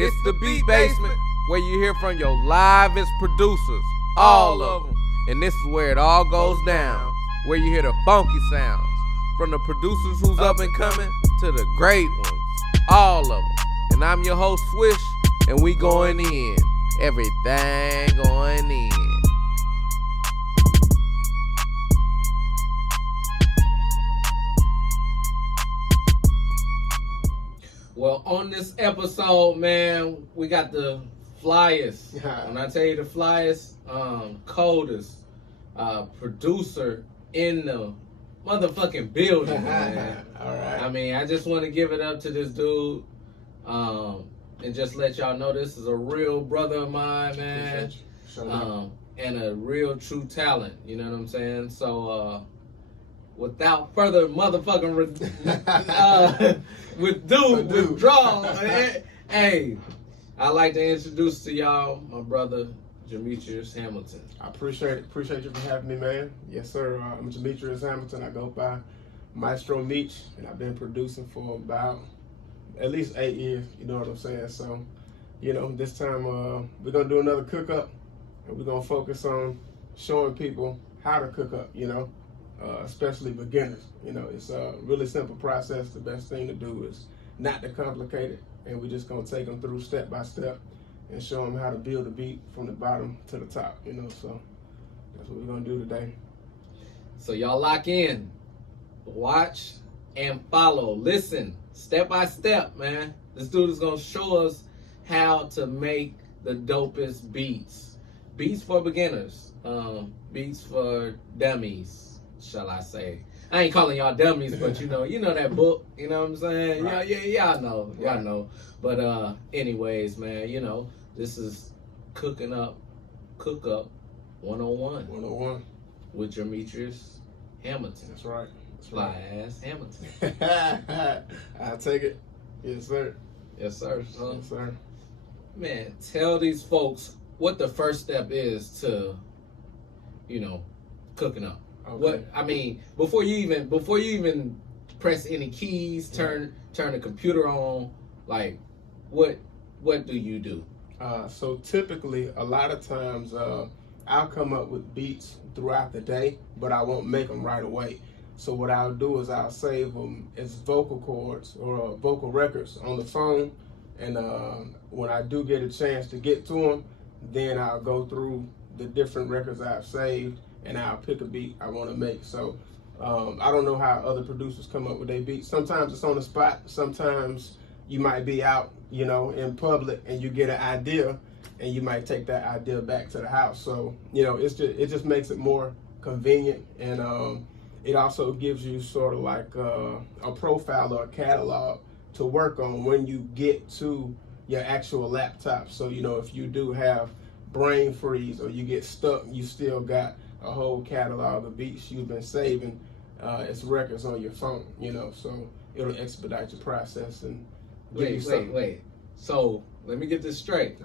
It's the Beat Basement, where you hear from your livest producers, all of them. And this is where it all goes down, where you hear the funky sounds, from the producers who's up and coming to the great ones, all of them. And I'm your host, Swish, and we going in. Everything going in. Well, on this episode, man, we got the flyest. When I tell you the flyest, coldest producer in the motherfucking building, man. All right. I mean, I just want to give it up to this dude, and just let y'all know this is a real brother of mine, man, and a real true talent. You know what I'm saying? So, without further motherfucking withdrawal, hey, I'd like to introduce to y'all my brother, Demetrius Hamilton. I appreciate you for having me, man. Yes, sir. I'm Demetrius Hamilton. I go by Maestro Meech, and I've been producing for about at least 8 years. You know what I'm saying? So, you know, this time we're gonna do another cook up, and we're gonna focus on showing people how to cook up. You know. Especially beginners. You know, it's a really simple process. The best thing to do is not to complicate it, and we're just gonna take them through step by step and show them how to build a beat from the bottom to the top. You know, so that's what we're gonna do today. So y'all lock in, watch and follow, listen, step by step, man. This dude is gonna show us how to make the dopest beats. Beats for beginners, beats for dummies, shall I say. I ain't calling y'all dummies, but you know that book, you know what I'm saying? Right. Yeah, y'all know. But anyways, man, you know, this is Cook Up 101. 101. With Demetrius Hamilton. That's right. Fly ass Hamilton. I'll take it. Yes, sir. Yes, sir. Yes, sir. Man, tell these folks what the first step is to, you know, cooking up. Okay. What I mean, before you even press any keys, turn the computer on, like, what do you do? So typically, a lot of times, I'll come up with beats throughout the day, but I won't make them right away. So what I'll do is I'll save them as vocal cords or vocal records on the phone, and when I do get a chance to get to them, then I'll go through the different records I've saved, and I'll pick a beat I want to make. So I don't know how other producers come up with their beats. Sometimes it's on the spot. Sometimes you might be out, you know, in public, and you get an idea, and you might take that idea back to the house. So, you know, it just makes it more convenient, and it also gives you sort of like a profile or a catalog to work on when you get to your actual laptop. So, you know, if you do have brain freeze or you get stuck, you still got a whole catalog of beats you've been saving as records on your phone, you know, so it'll expedite your process and give you something. Wait. So let me get this straight.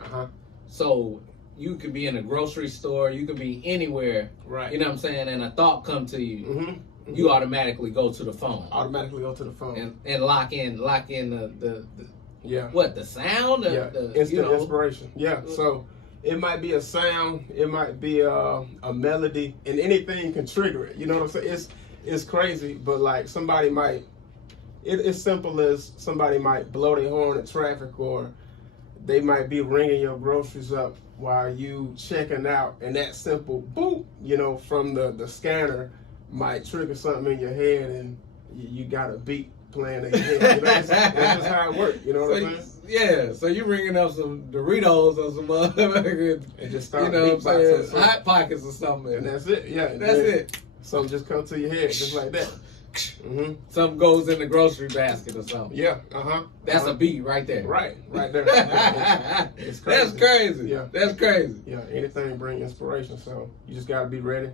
So you could be in a grocery store, you could be anywhere, right? You know what I'm saying? And a thought come to you, Mm-hmm. You automatically go to the phone. Automatically go to the phone and lock in the yeah. What, the sound? Instant inspiration. Yeah. So it might be a sound, it might be a melody, and anything can trigger it. You know what I'm saying? It's crazy, but like somebody might, it's simple as somebody might blow their horn at traffic, or they might be ringing your groceries up while you checking out, and that simple boop, you know, from the scanner might trigger something in your head, and you got a beat playing in your head. You know, that's just how it works. You know what I'm saying? Yeah, so you ringing up some Doritos or some motherfucking, and just start, you know what I'm saying, Hot Pockets or something. And that's it. Yeah, that's it. Something just comes to your head just like that. Mm-hmm. Something goes in the grocery basket or something. Yeah. That's a beat right there. Right there. It's crazy. That's crazy. Yeah. That's crazy. Yeah. Anything bring inspiration, so you just gotta be ready.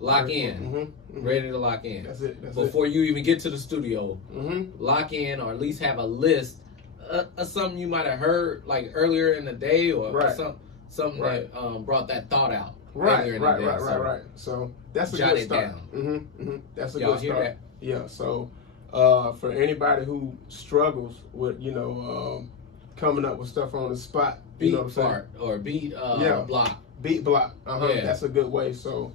Lock in. Ready to lock in. That's it. Before you even get to the studio, Mm-hmm. lock in, or at least have a list of something you might have heard like earlier in the day, or something that brought that thought out. Right. So that's a good start. That's a good start. Hear that? Yeah. So for anybody who struggles with, coming up with stuff on the spot. Beat you know what I'm saying? part or beat block. Beat block. Yeah. That's a good way. So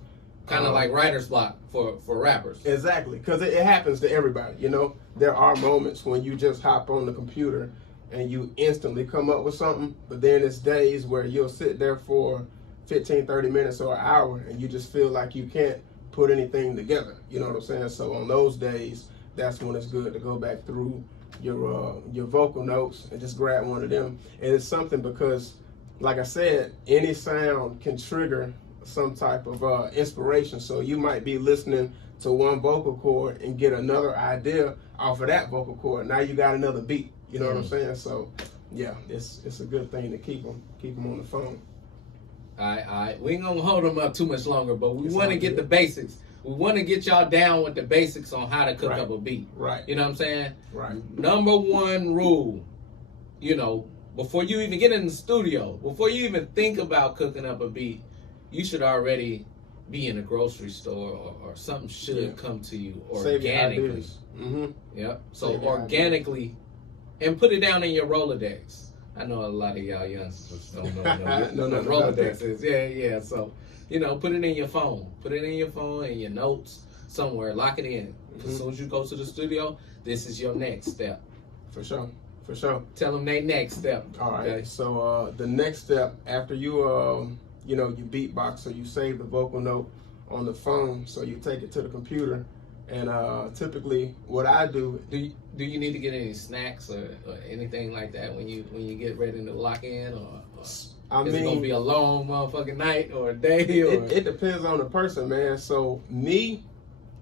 kind of like writer's block for rappers. Exactly, because it happens to everybody. You know, there are moments when you just hop on the computer and you instantly come up with something, but then it's days where you'll sit there for 15, 30 minutes or an hour and you just feel like you can't put anything together. You know what I'm saying? So on those days, that's when it's good to go back through your vocal notes and just grab one of them. And it's something because, like I said, any sound can trigger some type of inspiration. So you might be listening to one vocal cord and get another idea off of that vocal cord. Now you got another beat. You know what I'm saying? So yeah, it's a good thing to keep them on the phone. All right. We ain't gonna hold them up too much longer, but we want to get the basics. We want to get y'all down with the basics on how to cook up a beat. Right. You know what I'm saying? Right. Number one rule, you know, before you even get in the studio, before you even think about cooking up a beat, you should already be in a grocery store or something should come to you organically. Yep. So organically, and put it down in your Rolodex. I know a lot of y'all youngsters don't know what Rolodex is. Yeah. So, you know, put it in your phone. Put it in your phone and your notes somewhere. Lock it in. As soon as you go to the studio, this is your next step. For sure. Tell them they next step. All right. Okay? So the next step after you you beatbox or you save the vocal note on the phone, so you take it to the computer. And typically, what I do you need to get any snacks or anything like that when you get ready to lock in, or is it gonna be a long motherfucking night or a day? Or it depends on the person, man. So me,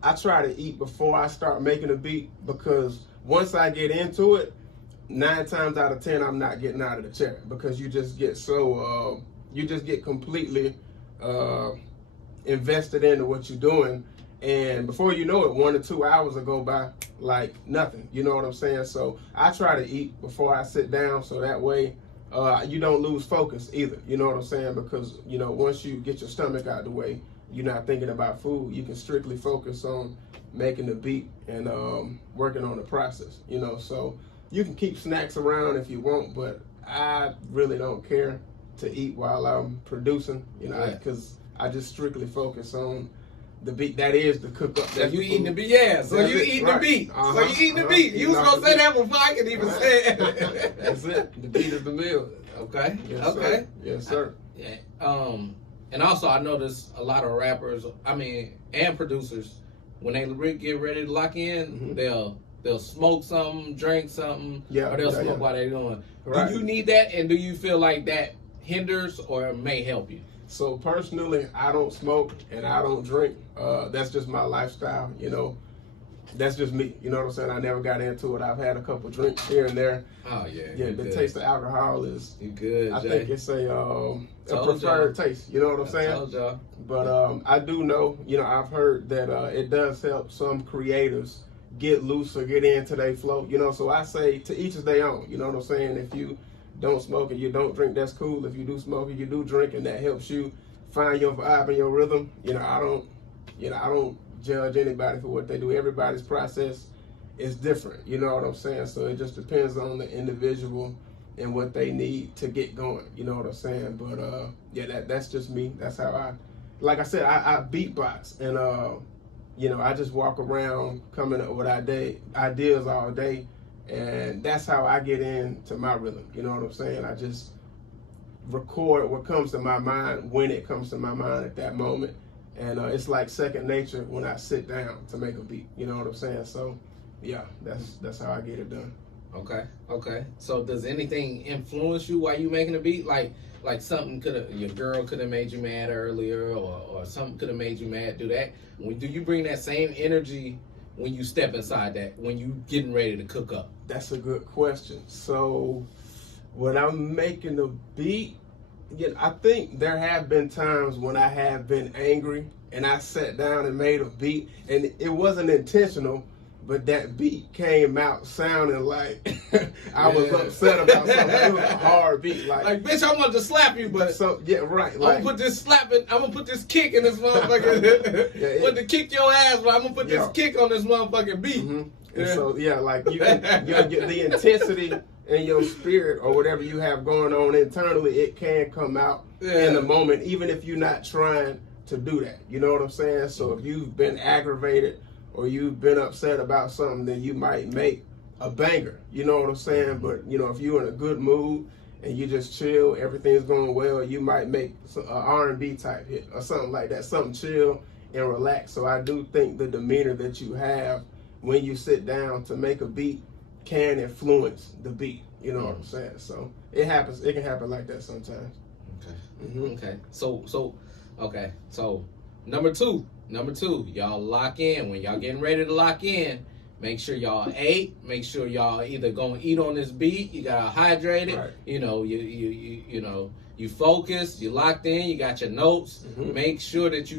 I try to eat before I start making a beat, because once I get into it, 9 times out of 10 I'm not getting out of the chair, because you just get so you just get completely invested into what you're doing. And before you know it, 1 or 2 hours will go by like nothing. You know what I'm saying? So I try to eat before I sit down, so that way you don't lose focus either. You know what I'm saying? Because, you know, once you get your stomach out the way, you're not thinking about food. You can strictly focus on making the beat and working on the process. You know, so you can keep snacks around if you want, but I really don't care to eat while I'm producing, you know, because I just strictly focus on the beat. That is the cook up. So you eating the beat, So you eating the beat. So you eating the beat. You was gonna say that before I could even say it. That's it. The beat is the meal. Okay. Yes, okay. Sir. Yes, sir. Yeah. And also I notice a lot of rappers, and producers, when they get ready to lock in, they'll smoke something, drink something, or they'll smoke while they're doing. Right. Do you need that, and do you feel like that hinders or may help you? So personally, I don't smoke and I don't drink. That's just my lifestyle, you know. That's just me, you know what I'm saying? I never got into it. I've had a couple drinks here and there. Oh yeah. Yeah, the taste of alcohol is. You good, Jay. I think it's a preferred taste. You know what I'm saying? Told y'all. But I do know, you know, I've heard that it does help some creators get loose or get into their flow. You know, so I say to each is their own. You know what I'm saying? If you don't smoke and you don't drink, that's cool. If you do smoke and you do drink, and that helps you find your vibe and your rhythm, you know, I don't judge anybody for what they do. Everybody's process is different, you know what I'm saying? So it just depends on the individual and what they need to get going, you know what I'm saying? But yeah, that's just me. That's how like I said, I beatbox, and you know, I just walk around coming up with ideas all day. And that's how I get into my rhythm. You know what I'm saying? I just record what comes to my mind when it comes to my mind at that moment. And it's like second nature when I sit down to make a beat. You know what I'm saying? So, yeah, that's how I get it done. Okay. So does anything influence you while you making a beat? Like something your girl could have made you mad earlier, or something could have made you mad. Do you bring that same energy when you step inside that, when you getting ready to cook up? That's a good question. So when I'm making a beat, I think there have been times when I have been angry and I sat down and made a beat, and it wasn't intentional, but that beat came out sounding like I was upset about something. It was a hard beat, like bitch, I wanted to slap you, but right. I'm gonna put this I'm gonna put this kick in this motherfucker. Want to kick your ass, but I'm gonna put this kick on this motherfucking beat. And so like the intensity in your spirit or whatever you have going on internally, it can come out in the moment, even if you're not trying to do that. You know what I'm saying? So if you've been aggravated or you've been upset about something, then you might make a banger. You know what I'm saying? But, you know, if you're in a good mood and you just chill, everything's going well, you might make an R&B type hit or something like that, something chill and relax. So I do think the demeanor that you have when you sit down to make a beat can influence the beat. You know what I'm saying? So it happens. It can happen like that sometimes. Okay. Mm-hmm. Okay. So number two, y'all lock in. When y'all getting ready to lock in, make sure y'all ate. Make sure y'all either gonna eat on this beat. You gotta hydrate it. Right. You know, you know, you focused. You locked in. You got your notes. Mm-hmm. Make sure that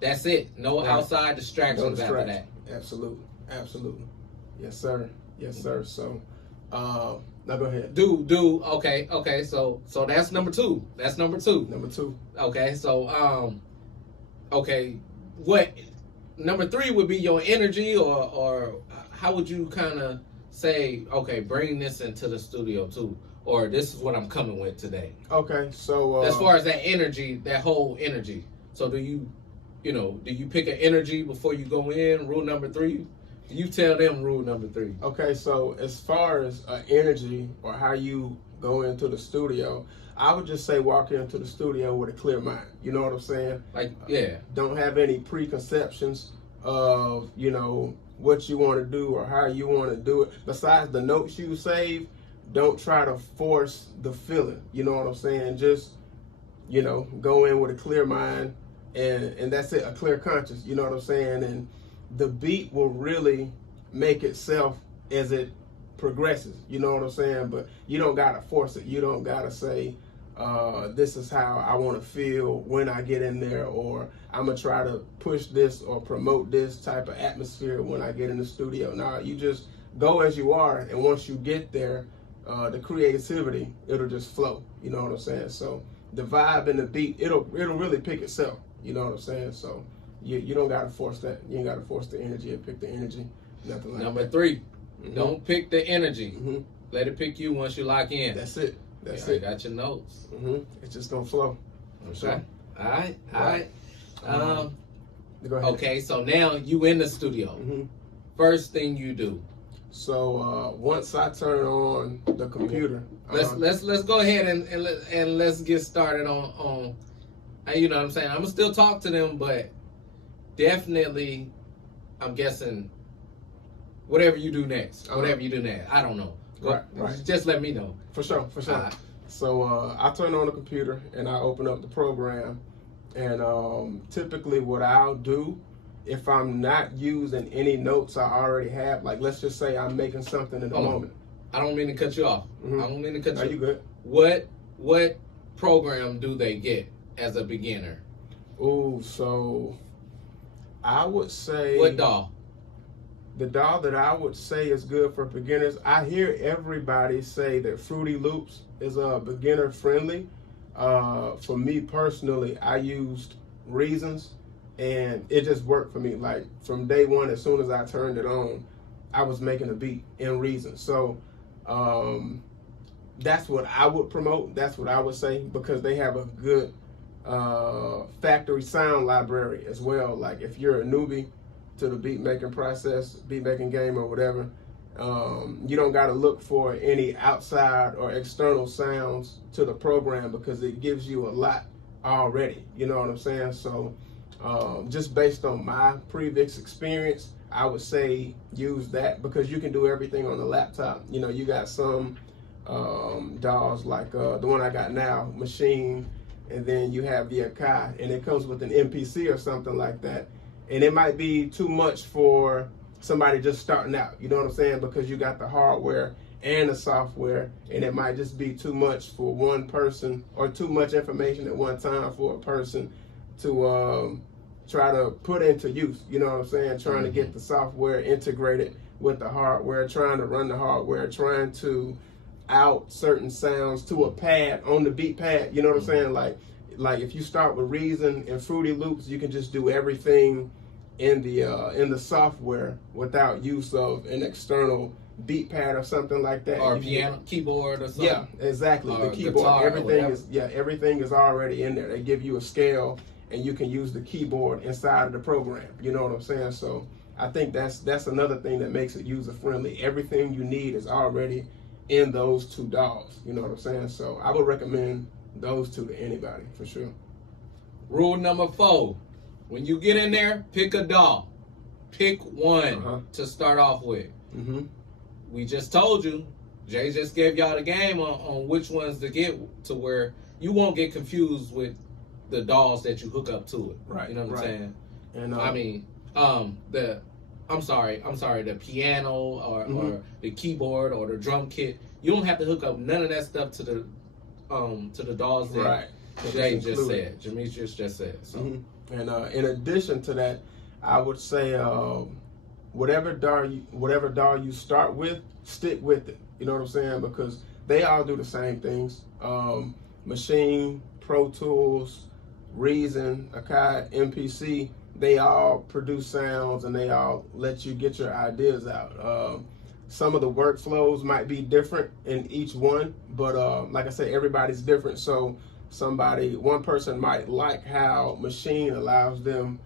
that's it. No outside distractions after that. Absolutely. Yes, sir. So, now go ahead. Okay. So that's number two. Number two. Okay. So okay. What number three would be your energy, or how would you kind of say, okay, bring this into the studio too, or this is what I'm coming with today. Okay. So as far as that energy, that whole energy. So do you pick an energy before you go in? Rule number three. You tell them rule number three. Okay, so as far as energy or how you go into the studio, I would just say walk into the studio with a clear mind. You know what I'm saying? Like, yeah. Don't have any preconceptions of, you know, what you want to do or how you want to do it. Besides the notes you save, don't try to force the feeling. You know what I'm saying? Just, you know, go in with a clear mind and that's it, a clear conscience. You know what I'm saying? And the beat will really make itself as it progresses. You know what I'm saying? But you don't gotta force it. You don't gotta say, this is how I want to feel when I get in there, or I'm gonna try to push this or promote this type of atmosphere when I get in the studio. Now you just go as you are, and once you get there, the creativity, it'll just flow. You know what I'm saying? So the vibe and the beat, it'll really pick itself. You know what I'm saying? So you don't gotta force that. You ain't gotta force the energy or pick the energy. Nothing like Number that. three, Mm-hmm. don't pick the energy. Mm-hmm. Let it pick you once you lock in. That's it. That's I it. got your notes. Mm-hmm. It's just gonna flow. Okay. Sure. All right. Go ahead. Okay, so now you in the studio. Mm-hmm. First thing you do. So once I turn on the computer, Let's go ahead and let's get started on you know what I'm saying. I'm gonna still talk to them, but definitely, I'm guessing whatever you do next, I don't know. Right. Just let me know. For sure. So I turn on the computer and I open up the program, and typically what I'll do, if I'm not using any notes I already have, like let's just say I'm making something in the moment. I don't mean to cut you off. Mm-hmm. I don't mean to cut you off. You good? What program do they get as a beginner? Ooh, so I would say... What DAW? The DAW that I would say is good for beginners, I hear everybody say that Fruity Loops is beginner friendly. For me personally, I used Reasons, and it just worked for me. Like from day one, as soon as I turned it on, I was making a beat in Reasons. So that's what I would promote. That's what I would say, because they have a good factory sound library as well. Like if you're a newbie to the beat making process, beat making game or whatever, you don't got to look for any outside or external sounds to the program, because it gives you a lot already. You know what I'm saying? So just based on my previous experience, I would say use that, because you can do everything on the laptop. You know, you got some DAWs like the one I got now, Machine, and then you have the Akai, and it comes with an MPC or something like that. And it might be too much for somebody just starting out, you know what I'm saying? Because you got the hardware and the software, and it might just be too much for one person, or too much information at one time for a person to try to put into use, you know what I'm saying? Trying to get the software integrated with the hardware, trying to run the hardware, trying to out certain sounds to a pad on the beat pad, you know what I'm saying? Like if you start with Reason and Fruity Loops, you can just do everything in the software without use of an external beat pad or something like that, or piano, keyboard or something. Yeah, exactly. Or the keyboard, guitar, everything is already in there. They give you a scale, and you can use the keyboard inside of the program. You know what I'm saying? So I think that's another thing that makes it user friendly. Everything you need is already in those 2 DAWs. You know what I'm saying? So I would recommend those 2 to anybody for sure. Rule number 4: when you get in there, pick a DAW. Pick one to start off with. We just told you, Jay just gave y'all the game on which ones to get to where you won't get confused with the DAWs that you hook up to it. Right. You know what I'm saying? And I mean, the piano or the keyboard or the drum kit, you don't have to hook up none of that stuff to the DAWs that Jay just said, Demetrius just said. So. And in addition to that, I would say whatever DAW you start with, stick with it. You know what I'm saying? Because they all do the same things. Machine, Pro Tools, Reason, Akai, MPC, they all produce sounds and they all let you get your ideas out. Some of the workflows might be different in each one, but like I said, everybody's different. So one person might like how Machine allows them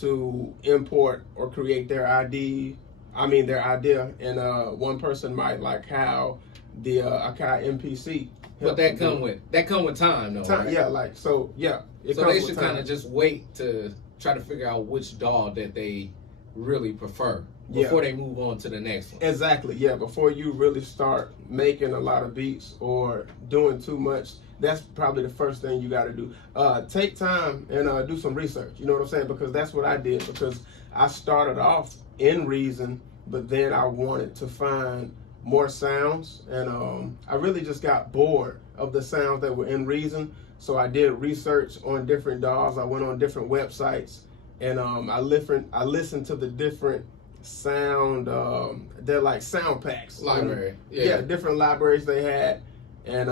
to import or create their idea, and one person might like how the Akai MPC. But that come with time though. Time, right? Yeah, so they should kind of just wait to try to figure out which DAW that they really prefer before they move on to the next one. Exactly, yeah. Before you really start making a lot of beats or doing too much, that's probably the first thing you got to do. Take time and do some research. You know what I'm saying? Because that's what I did. Because I started off in Reason, but then I wanted to find more sounds, and I really just got bored of the sounds that were in Reason. So I did research on different DAWs. I went on different websites, and I listened to the different sound. They're like sound packs. Library. Different libraries they had. And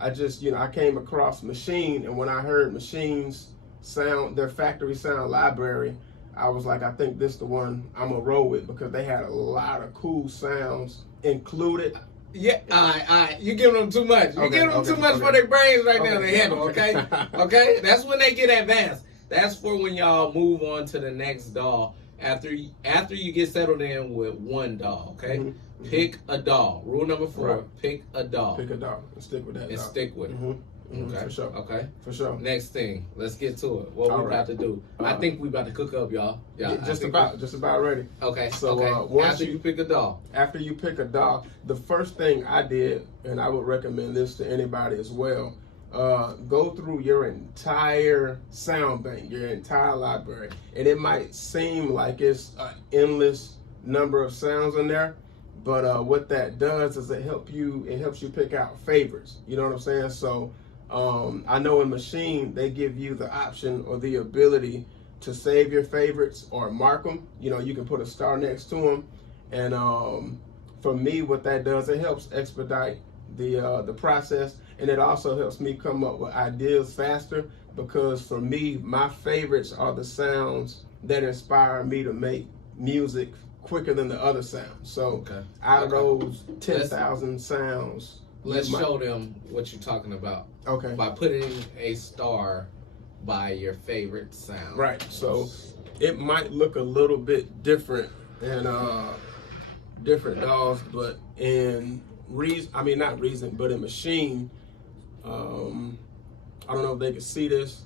I just, I came across Machine, and when I heard Machine's sound, their factory sound library, I was like, I think this is the one I'm gonna roll with, because they had a lot of cool sounds included. Yeah, you giving them too much. You giving them too much for their brains right now to handle, okay? Okay? That's when they get advanced. That's for when y'all move on to the next DAW after you get settled in with one DAW, okay? Pick a DAW. Rule number 4, pick a DAW. Pick a DAW and stick with that. And stick with it. Okay. For sure. Okay. For sure. Next thing, let's get to it. What we about to do? I think we about to cook up, y'all. Yeah, just about ready. Okay. So once after you pick a DAW. After you pick a DAW, the first thing I did, and I would recommend this to anybody as well, go through your entire sound bank, your entire library, and it might seem like it's an endless number of sounds in there. But what that does is it helps you pick out favorites. You know what I'm saying? So I know in Machine, they give you the option or the ability to save your favorites or mark them. You can put a star next to them. And for me, what that does, it helps expedite the process. And it also helps me come up with ideas faster, because for me, my favorites are the sounds that inspire me to make music quicker than the other sounds. So out of those 10,000 sounds, let's show them what you're talking about. Okay. By putting a star by your favorite sound. Right. So it might look a little bit different in different DAWs, but in not Reason, but in Machine, I don't know if they can see this,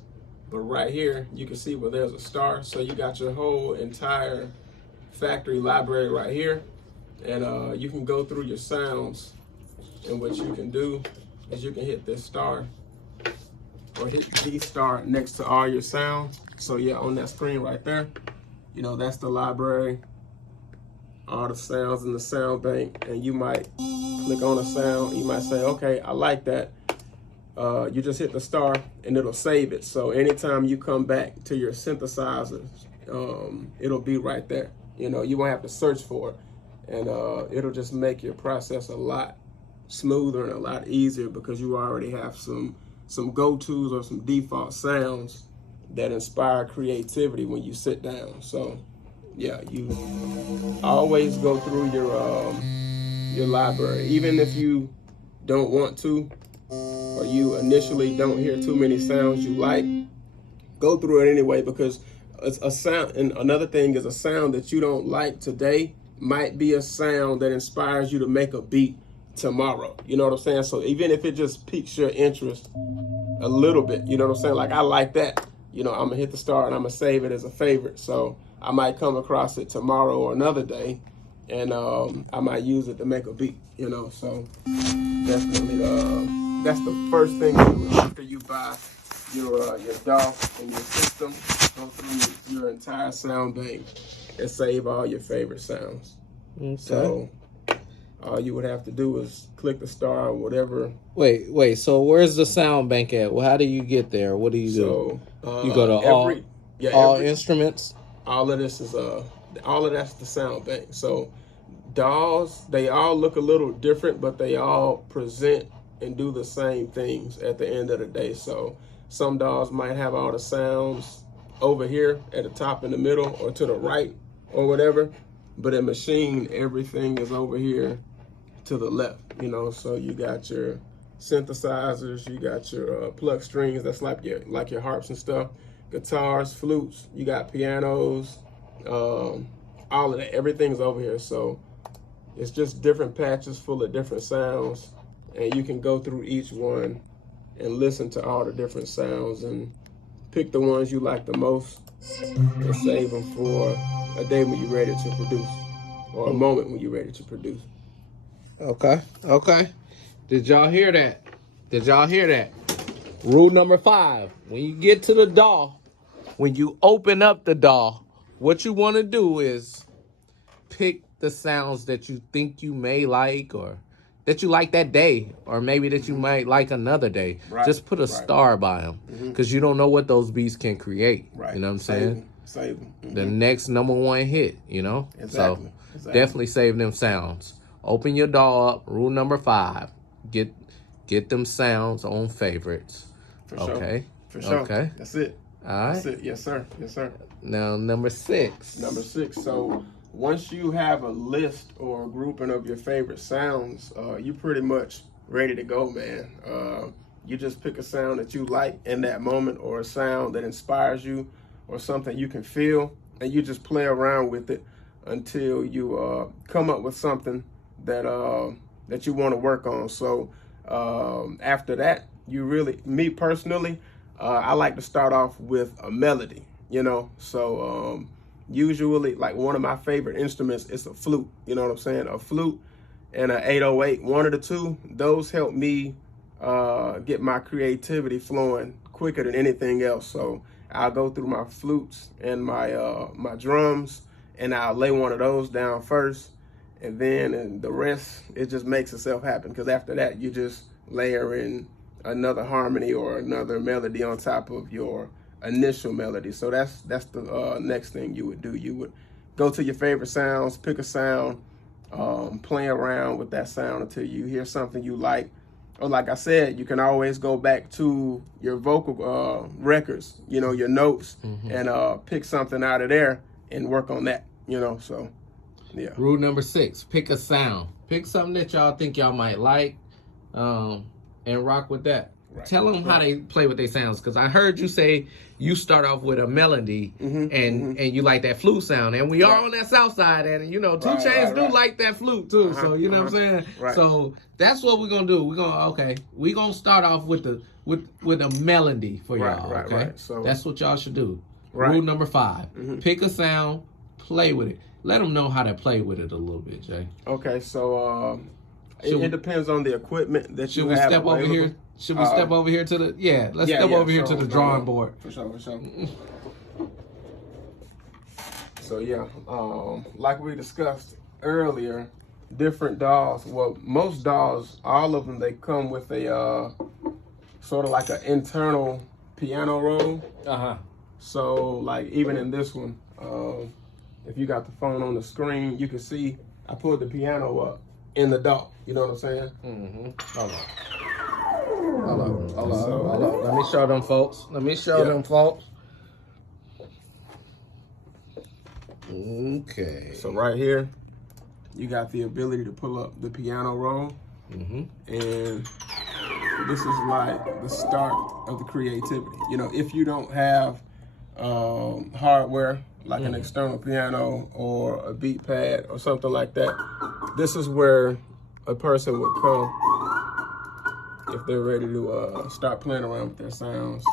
but right here you can see where there's a star. So you got your whole entire factory library right here, and you can go through your sounds, and what you can do is you can hit this star or hit the star next to all your sounds. So yeah, on that screen right there, that's the library, all the sounds in the sound bank, and you might click on a sound, you might say, okay, I like that. You just hit the star and it'll save it. So anytime you come back to your synthesizer, it'll be right there. You won't have to search for it, and it'll just make your process a lot smoother and a lot easier, because you already have some go-tos or some default sounds that inspire creativity when you sit down. So yeah, you always go through your your library. Even if you don't want to, or you initially don't hear too many sounds you like, go through it anyway, because it's a sound. And another thing is, a sound that you don't like today might be a sound that inspires you to make a beat tomorrow. You know what I'm saying? So even if it just piques your interest a little bit, you know what I'm saying? Like, I like that. You know, I'm gonna hit the start and I'm gonna save it as a favorite. So I might come across it tomorrow or another day, and I might use it to make a beat. You know, so definitely that's the first thing you do after you buy your DAW and your system. Go through your entire sound bank and save all your favorite sounds. Okay. So all you would have to do is click the star or whatever. Wait. So where's the sound bank at? Well, how do you get there? What do you do? You go to all instruments. All of this is all of that's the sound bank. So DAWs, they all look a little different, but they all present and do the same things at the end of the day. So some DAWs might have all the sounds over here at the top in the middle or to the right or whatever, but in Machine, everything is over here to the left, you know. So you got your synthesizers, you got your plug strings, that's like your harps and stuff, guitars, flutes, you got pianos, all of that, everything's over here. So it's just different patches full of different sounds, and you can go through each one and listen to all the different sounds and pick the ones you like the most and save them for a day when you're ready to produce, or a moment when you're ready to produce. Okay. Did y'all hear that? Rule number 5. When you get to the DAW, when you open up the DAW, what you want to do is pick the sounds that you think you may like, or that you like that day, or maybe that you might like another day. Right, just put a star by them, because you don't know what those beats can create. Right. You know what I'm saying? Save them. The next #1 hit, you know? Exactly. So definitely save them sounds. Open your DAW up. Rule number 5. Get them sounds on favorites. For sure. Okay. For sure. Okay. That's it. All right. That's it. Yes, sir. Yes, sir. Now, number 6. Number 6. So once you have a list or a grouping of your favorite sounds, you're pretty much ready to go, man. You just pick a sound that you like in that moment, or a sound that inspires you, or something you can feel, and you just play around with it until you come up with something that that you want to work on. So after that, you really, me personally, I like to start off with a melody, you know. So usually, like, one of my favorite instruments is a flute, you know what I'm saying? A flute and an 808, one of the two, those help me get my creativity flowing quicker than anything else. So I'll go through my flutes and my my drums, and I'll lay one of those down first, and then the rest, it just makes itself happen, because after that, you just layer in another harmony or another melody on top of your initial melody. So that's the next thing you would do. You would go to your favorite sounds, pick a sound, play around with that sound until you hear something you like. Or, like I said, you can always go back to your vocal records, you know, your notes, and pick something out of there and work on that, you know. So yeah. Rule number 6, pick a sound. Pick something that y'all think y'all might like, and rock with that. Right. Tell them how they play with their sounds, because I heard you say you start off with a melody, and you like that flute sound, and we are on that south side, and you know, 2 Chainz do like that flute too. So you know what I'm saying. Right. So that's what we're gonna do. We're gonna start off with a melody for y'all. Right. Okay, Right. So that's what y'all should do. Right. Rule number 5: pick a sound, play with it. Let them know how to play with it a little bit, Jay. Okay, so it depends on the equipment that you have. Should we step over here? Should we step over here to the? Yeah, let's step over here to the drawing board. For sure. So yeah, like we discussed earlier, different DAWs. Well, most DAWs, all of them, they come with a sort of like an internal piano roll. So like even in this one, if you got the phone on the screen, you can see I pulled the piano up in the DAW. You know what I'm saying? Hold on. Let me show them folks. Okay. So right here, you got the ability to pull up the piano roll. Mm-hmm. And this is like the start of the creativity. You know, if you don't have hardware like an external piano or a beat pad or something like that, this is where a person would come if they're ready to start playing around with their sounds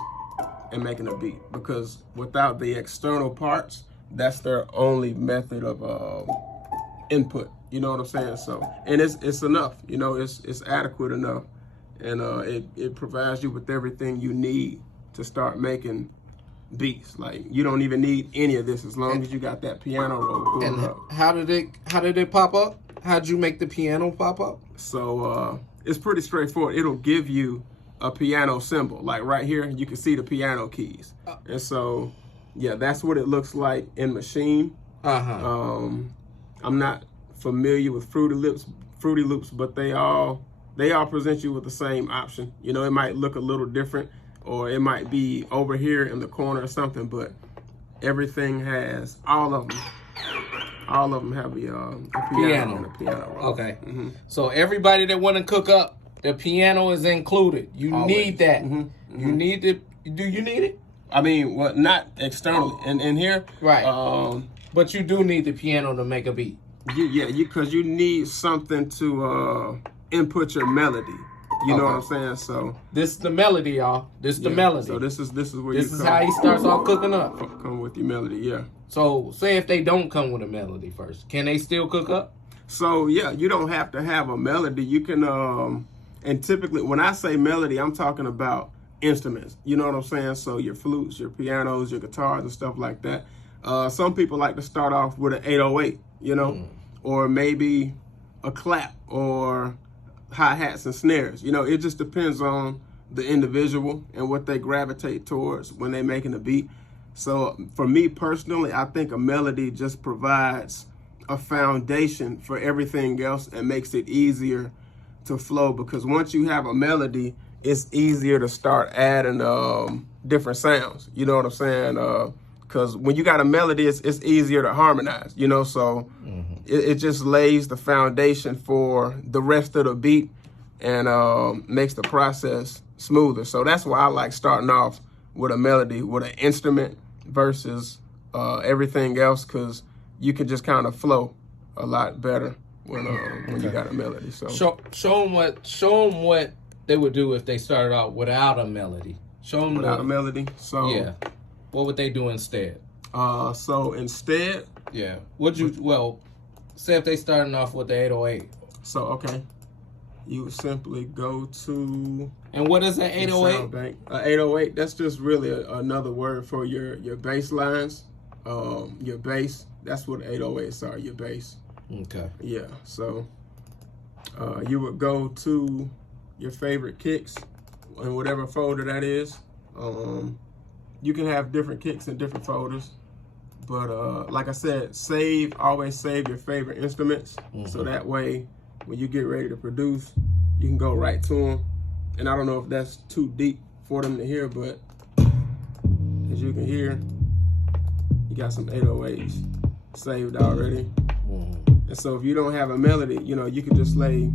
and making a beat. Because without the external parts, that's their only method of input. You know what I'm saying? So, and it's enough. You know, it's adequate enough, and it provides you with everything you need to start making beats. Like, you don't even need any of this as long as you got that piano roll pulled And up. how did it pop up? How'd you make the piano pop up? So it's pretty straightforward. It'll give you a piano symbol. Like right here, you can see the piano keys, and so yeah, that's what it looks like in Machine. I'm not familiar with Fruity Loops, but they all present you with the same option. You know, it might look a little different, or it might be over here in the corner or something, but everything has, all of them have a piano and a piano roll. Okay. Mm-hmm. So everybody that want to cook up, the piano is included. You Always. need that. Mm-hmm. Mm-hmm. You need it. Do you need it? I mean, well, not externally. In here, Right. But you do need the piano to make a beat. Because you need something to input your melody. You know what I'm saying? So this is the melody, y'all. This is the melody. So this is where this is how he starts off cooking up. Come with your melody, yeah. So say if they don't come with a melody first, can they still cook up? So yeah, you don't have to have a melody. You can and typically when I say melody, I'm talking about instruments. You know what I'm saying? So your flutes, your pianos, your guitars and stuff like that. Some people like to start off with an 808, you know, or maybe a clap or hi-hats and snares. You know, it just depends on the individual and what they gravitate towards when they're making a beat. So for me personally, I think a melody just provides a foundation for everything else and makes it easier to flow, because once you have a melody, it's easier to start adding different sounds. You know what I'm saying? Because when you got a melody, it's easier to harmonize, you know, so it just lays the foundation for the rest of the beat and makes the process smoother. So that's why I like starting off with a melody, with an instrument versus everything else, because you can just kind of flow a lot better when you got a melody. So show them what they would do if they started out without a melody. Show them without a melody. So yeah. What would they do instead? So instead, yeah. Say if they starting off with the 808. So okay, you would simply go to. And what is an 808? 808. That's just really another word for your bass lines. Your bass. That's what 808s are. Your bass. Okay. Yeah. So you would go to your favorite kicks in whatever folder that is. You can have different kicks in different folders, but like I said, always save your favorite instruments, so that way when you get ready to produce, you can go right to them. And I don't know if that's too deep for them to hear, but as you can hear, you got some 808s saved already. And so if you don't have a melody, you know, you can just lay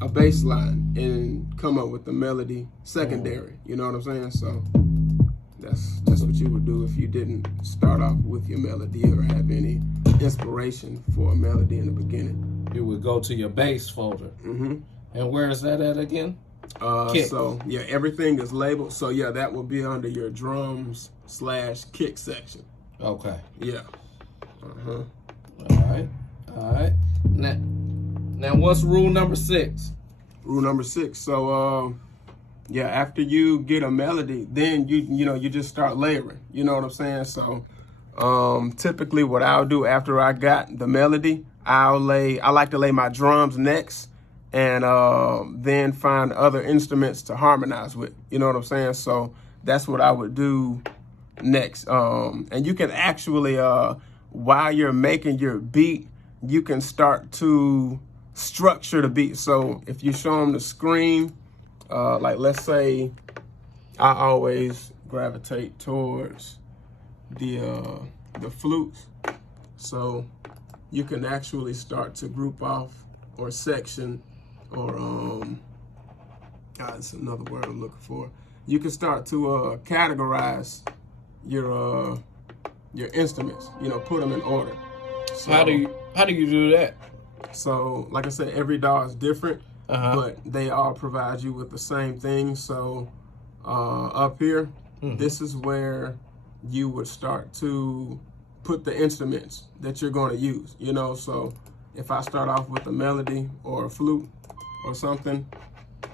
a bass line and come up with the melody secondary. You know what I'm saying? So that's what you would do if you didn't start off with your melody or have any inspiration for a melody in the beginning. You would go to your bass folder. And where is that at again? So yeah, everything is labeled. So yeah, that will be under your drums/kick section. Okay. Yeah. All right. Now what's rule number 6? Rule number 6. So yeah, after you get a melody, then you just start layering. You know what I'm saying? So typically what I'll do after I got the melody, I like to lay my drums next, and then find other instruments to harmonize with. You know what I'm saying? So that's what I would do next. And you can actually, while you're making your beat, you can start to structure the beat. So if you show them the screen, like let's say I always gravitate towards the flutes. So you can actually start to group off or section or it's another word I'm looking for. You can start to categorize your instruments. Put them in order. So, how do you do that? So, like I said, every DAW is different, but they all provide you with the same thing. So, up here, this is where you would start to put the instruments that you're going to use. So if I start off with a melody or a flute or something,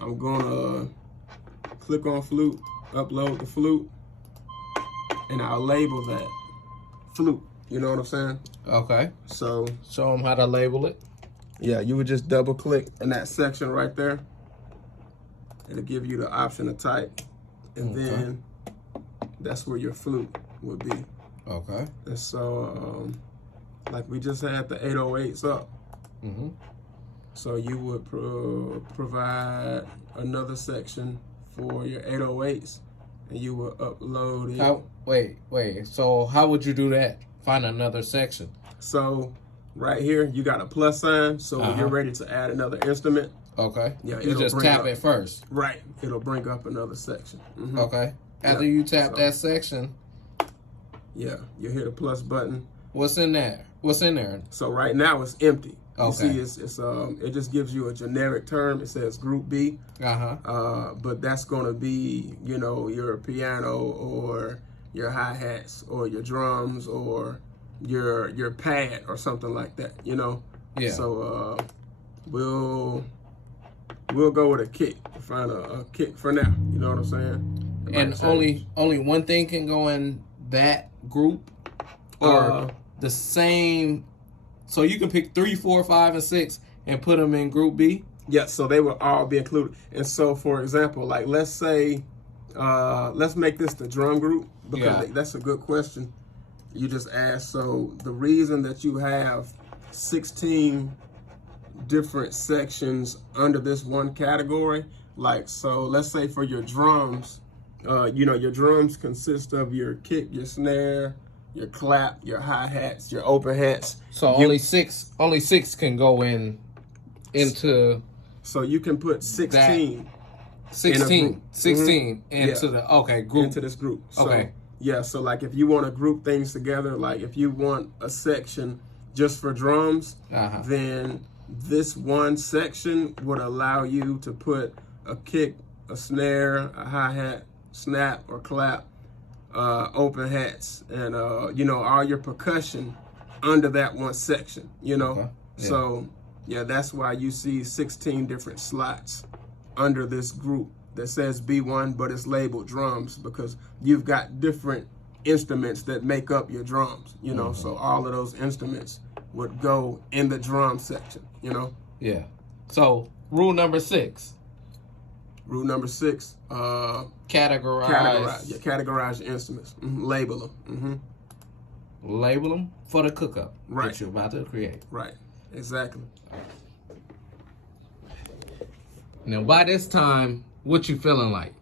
I'm going to click on flute, upload the flute, and I'll label that flute. You know what I'm saying? Okay. So show them how to label it. Yeah, you would just double click in that section right there. It'll give you the option to type, and then that's where your flute would be. Okay. And so, like we just had the 808s up. So you would provide another section for your 808s, and you would upload it. Wait. So how would you do that? Find another section. So right here, you got a plus sign. So when you're ready to add another instrument, you just tap it first. Right. It'll bring up another section. Okay. After you tap that section, you hit the plus button. What's in there? So right now it's empty. Okay. You see, it just gives you a generic term. It says Group B. But that's gonna be, your piano or your hi-hats or your drums or your pad or something like that. Yeah. So we'll go with a kick. Find a kick for now. You know what I'm saying? And only one thing can go in that group, or the same. So you can pick 3, 4, 5, and 6 and put them in Group B. Yes, so they will all be included. And so, for example, like let's say, let's make this the drum group, because that's a good question you just asked. So the reason that you have 16 different sections under this one category, so let's say for your drums, your drums consist of your kick, your snare, your clap, your hi-hats, your open hats. So only six can go into. So you can put 16. 16 into the group. Into this group. So, okay. Yeah, so like if you want to group things together, like if you want a section just for drums, then this one section would allow you to put a kick, a snare, a hi-hat, snap or clap, open hats, and all your percussion under that one section. So that's why you see 16 different slots under this group that says B1, but it's labeled drums, because you've got different instruments that make up your drums. So all of those instruments would go in the drum section. Yeah. So rule number 6. Rule number 6. Categorize your instruments. Label them. Label them for the cook-up that you're about to create. Right. Exactly. Now, by this time, what you feeling like?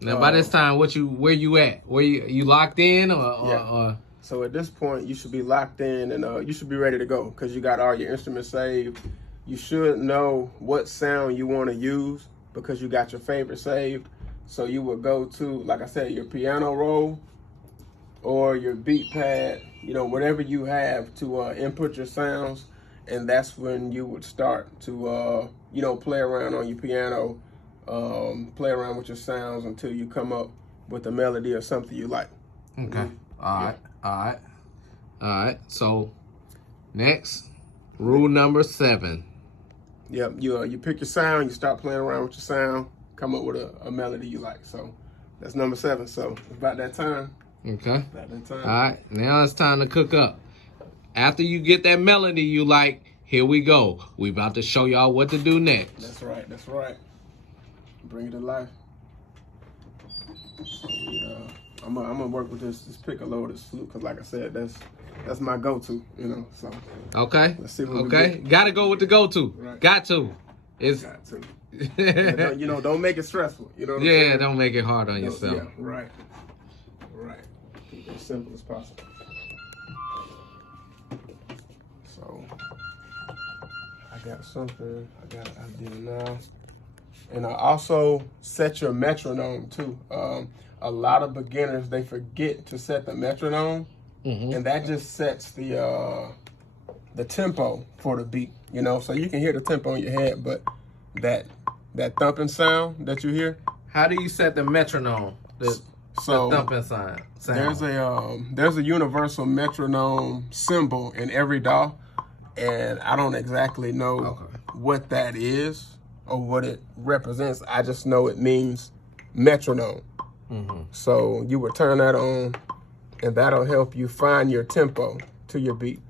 Now, by this time, where you at? Where you locked in or? So at this point, you should be locked in, and you should be ready to go, because you got all your instruments saved. You should know what sound you want to use, because you got your favorite saved. So you would go to, like I said, your piano roll or your beat pad, whatever you have to input your sounds, and that's when you would start to, play around on your piano, play around with your sounds until you come up with a melody or something you like. Okay. All right. So next, rule number 7. Yep. You pick your sound, you start playing around with your sound, come up with a melody you like. So that's number 7. So it's about that time. Okay. About that time. All right. Now it's time to cook up. After you get that melody you like, here we go. We about to show y'all what to do next. That's right. Bring it to life. I'm gonna work with this piccolo, this flute, because like I said, that's my go-to, so. Okay. Let's see what we get. Gotta go with the go-to. Right. Got to. Got to. Don't make it stressful. Don't make it hard on yourself. Yeah, right. Keep it as simple as possible. So So I got something I got an idea now. And I also set your metronome too. A lot of beginners, they forget to set the metronome, and that just sets the tempo for the beat, you know? So you can hear the tempo in your head, but that thumping sound that you hear. How do you set the metronome? The thumping sound. There's a universal metronome symbol in every DAW, and I don't exactly know what that is or what it represents. I just know it means metronome. So you would turn that on, and that'll help you find your tempo to your beat.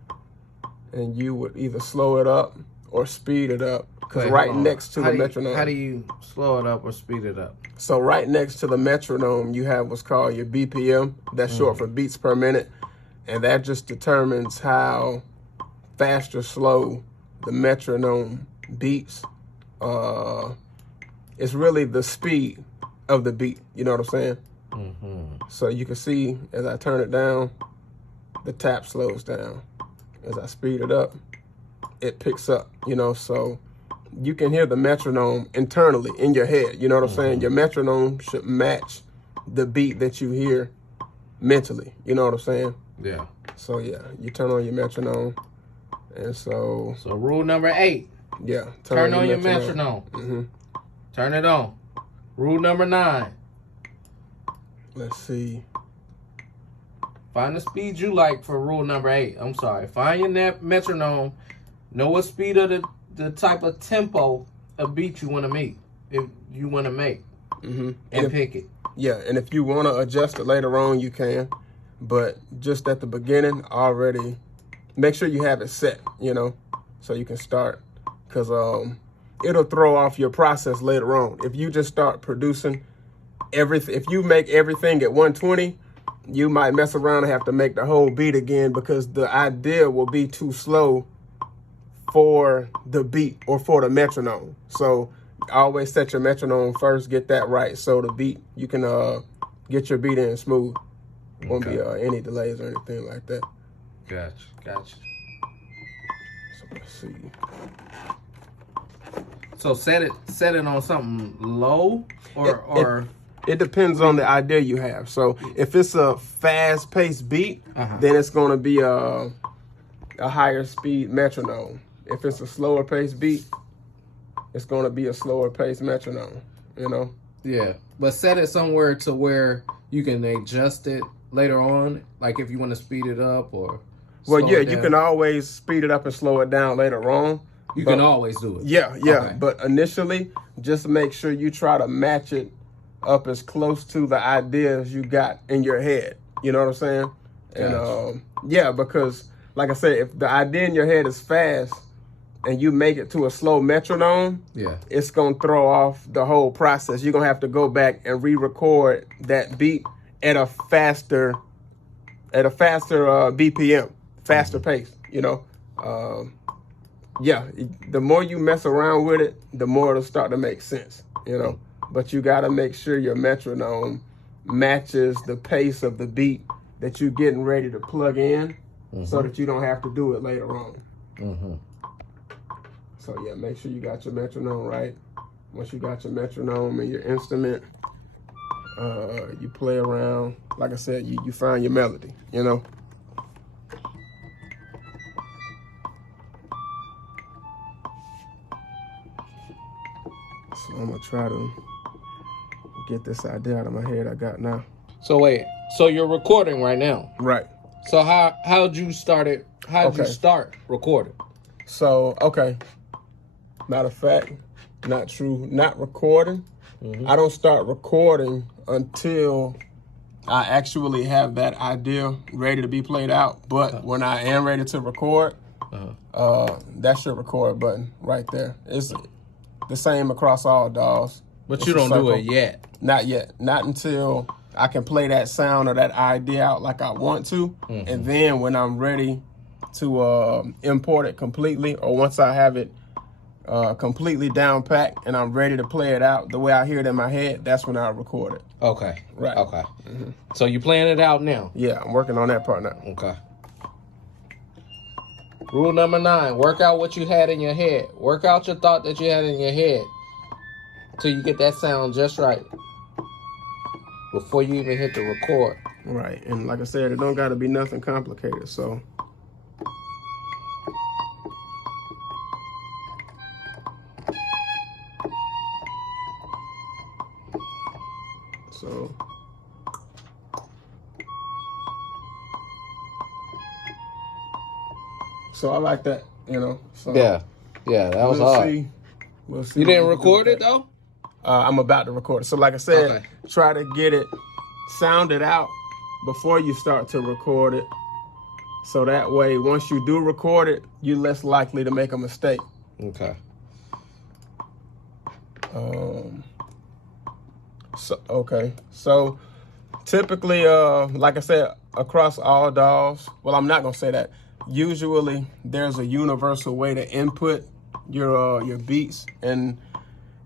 And you would either slow it up or speed it up. Because right next to the metronome. How do you slow it up or speed it up? So right next to the metronome, you have what's called your BPM. That's short for beats per minute. And that just determines how fast or slow the metronome beats. It's really the speed of the beat. You know what I'm saying? So you can see as I turn it down, the tap slows down. As I speed it up, it picks up, you know, so you can hear the metronome internally in your head. You know what I'm saying? Your metronome should match the beat that you hear mentally. You know what I'm saying? Yeah. So yeah, you turn on your metronome, and so rule number 8. Yeah. Turn on your metronome. Turn it on. Rule number 9. Let's see. Find the speed you like for rule number 8. I'm sorry. Find your metronome. Know what speed of the type of tempo of beat you want to make. If you want to make. And pick it. Yeah, and if you want to adjust it later on, you can. But just at the beginning, already make sure you have it set, you know, so you can start. Because it'll throw off your process later on. If you just start producing everything, if you make everything at 120, you might mess around and have to make the whole beat again because the idea will be too slow for the beat or for the metronome. So always set your metronome first, get that right, so the beat, you can get your beat in smooth. Won't be any delays or anything like that. Gotcha. So let's see. So set it on something low or it depends on the idea you have. So if it's a fast-paced beat, then it's going to be a higher speed metronome. If it's a slower paced beat, it's going to be a slower paced metronome, you know? Yeah, but set it somewhere to where you can adjust it later on, like if you want to speed it up or well, yeah, you can always speed it up and slow it down later on. You can always do it. Yeah, okay. But initially, just make sure you try to match it up as close to the ideas you got in your head. You know what I'm saying? Gotcha. And yeah, because like I said, if the idea in your head is fast and you make it to a slow metronome, it's gonna throw off the whole process. You're gonna have to go back and re-record that beat at a faster BPM, faster pace. You know, yeah. The more you mess around with it, the more it'll start to make sense. You know, but you gotta make sure your metronome matches the pace of the beat that you're getting ready to plug in, so that you don't have to do it later on. So yeah, make sure you got your metronome right. Once you got your metronome and your instrument, you play around. Like I said, you find your melody, you know. So I'm gonna try to get this idea out of my head I got now. So wait, so you're recording right now? Right. So how'd you start it? How'd you start recording? So, okay. Matter of fact, not true, not recording. I don't start recording until I actually have that idea ready to be played out. But when I am ready to record, that's your record button right there. It's the same across all DAWs. But you don't do it yet? Not yet. Not until I can play that sound or that idea out like I want to. And then when I'm ready to import it completely, or once I have it completely down pat and I'm ready to play it out the way I hear it in my head, that's when I record it. Okay. Right. Okay. So you playing it out now? Yeah, I'm working on that part now. Okay. Rule number 9, work out what you had in your head. Work out your thought that you had in your head till you get that sound just right before you even hit the record. Right, and like I said, it don't got to be nothing complicated, so. So I like that, you know. So yeah, that was hard. We'll see. You didn't record it though? I'm about to record it. So like I said, try to get it sounded out before you start to record it. So that way, once you do record it, you're less likely to make a mistake. Okay. So typically, like I said, across all DAWs, well, I'm not gonna say that. Usually, there's a universal way to input your beats, and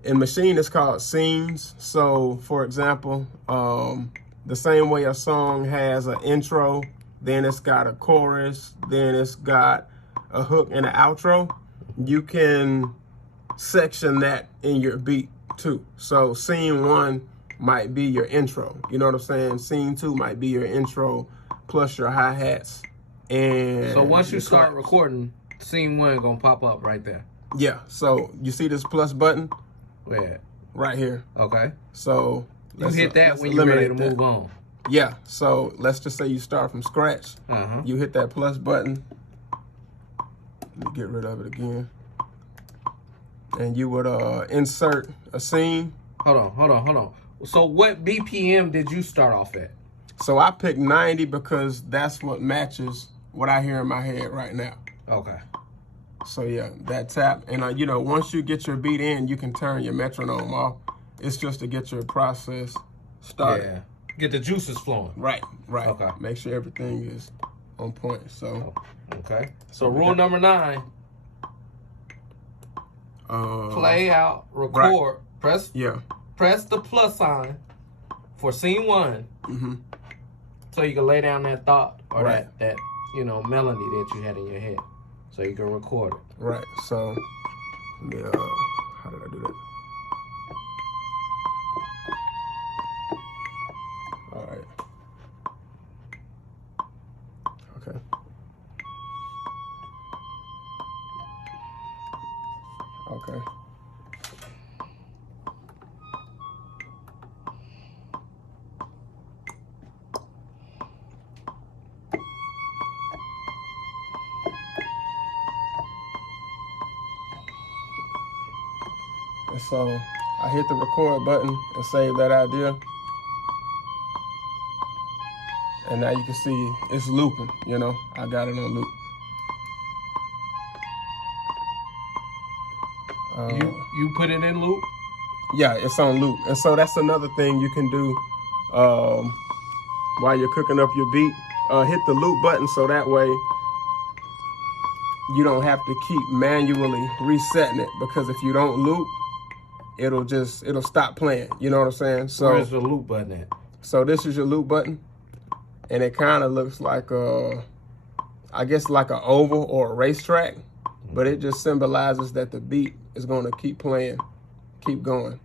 in Machine, it's called scenes. So, for example, the same way a song has an intro, then it's got a chorus, then it's got a hook and an outro, you can section that in your beat too. So scene 1 might be your intro, you know what I'm saying? Scene 2 might be your intro plus your hi-hats. And so once you start recording, scene 1 gonna pop up right there. Yeah, so you see this plus button? Where? Right here. Okay. So you hit that when you're ready to move on. Yeah, so let's just say you start from scratch. You hit that plus button. Let me get rid of it again. And you would insert a scene. Hold on. So what BPM did you start off at? So I picked 90 because that's what matches what I hear in my head right now. Okay. So yeah, that tap. And you know, once you get your beat in, you can turn your metronome off. It's just to get your process started. Yeah. Get the juices flowing. Right. Okay. Make sure everything is on point. So. Okay. So rule number 9. Play out, record, press the plus sign for scene 1. So you can lay down that thought or that you know, melody that you had in your head. So you can record it. Right. So yeah, how did I do that? All right. Okay. Okay. And so I hit the record button and save that idea. And now you can see it's looping, you know, I got it on loop. You put it in loop? Yeah, it's on loop. And so that's another thing you can do while you're cooking up your beat. Hit the loop button so that way you don't have to keep manually resetting it, because if you don't loop, it'll stop playing. You know what I'm saying? So where's the loop button at? So this is your loop button, and it kind of looks like I guess like an oval or a racetrack, but it just symbolizes that the beat is going to keep playing, keep going.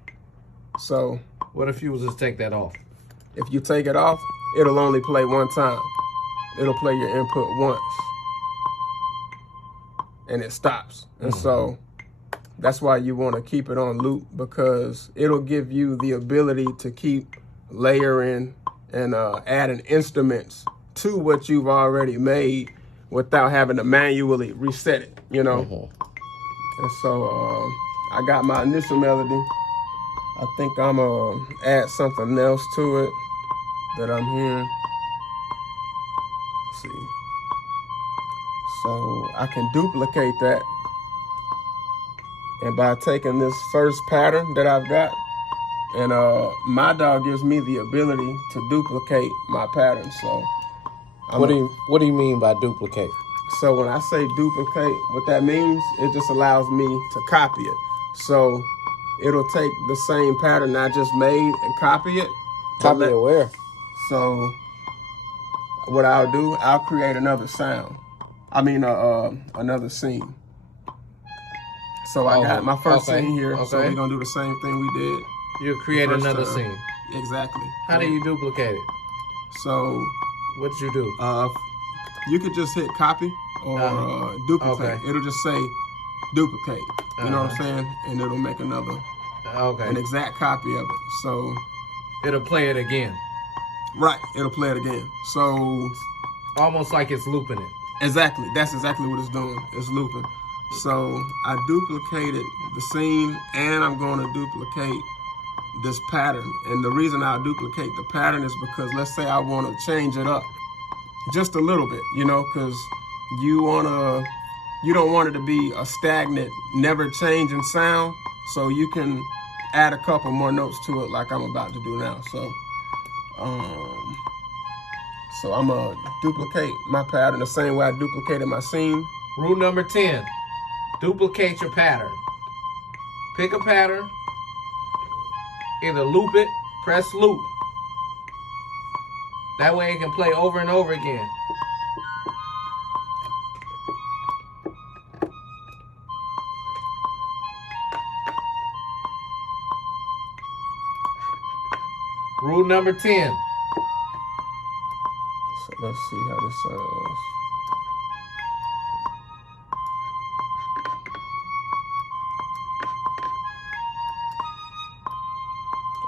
So what if you was to take that off? If you take it off, it'll only play one time. It'll play your input once, and it stops. And so that's why you want to keep it on loop, because it'll give you the ability to keep layering and adding instruments to what you've already made without having to manually reset it, you know? And so I got my initial melody. I think I'm gonna add something else to it that I'm hearing. Let's see. So I can duplicate that. And by taking this first pattern that I've got, and my DAW gives me the ability to duplicate my pattern. So what do you mean by duplicate? So when I say duplicate, what that means, it just allows me to copy it. So it'll take the same pattern I just made and copy it. Copy it where? So what I'll do, I'll create another sound. I mean, another scene. So I got my first scene here. So we're gonna do the same thing we did. You create another scene. Exactly. How do you duplicate it? So what did you do? You could just hit copy or duplicate. It'll just say duplicate. You know what I'm saying? And it'll make another, an exact copy of it. So it'll play it again. Right. It'll play it again. So almost like it's looping it. Exactly. That's exactly what it's doing. It's looping. So I duplicated the scene, and I'm going to duplicate this pattern. And the reason I duplicate the pattern is because let's say I want to change it up just a little bit, you know, because you don't want it to be a stagnant, never changing sound. So you can add a couple more notes to it, like I'm about to do now. So I'm gonna duplicate my pattern the same way I duplicated my scene. Rule number 10, duplicate your pattern. Pick a pattern, either loop it, press loop. That way it can play over and over again. Rule number 10. So let's see how this sounds.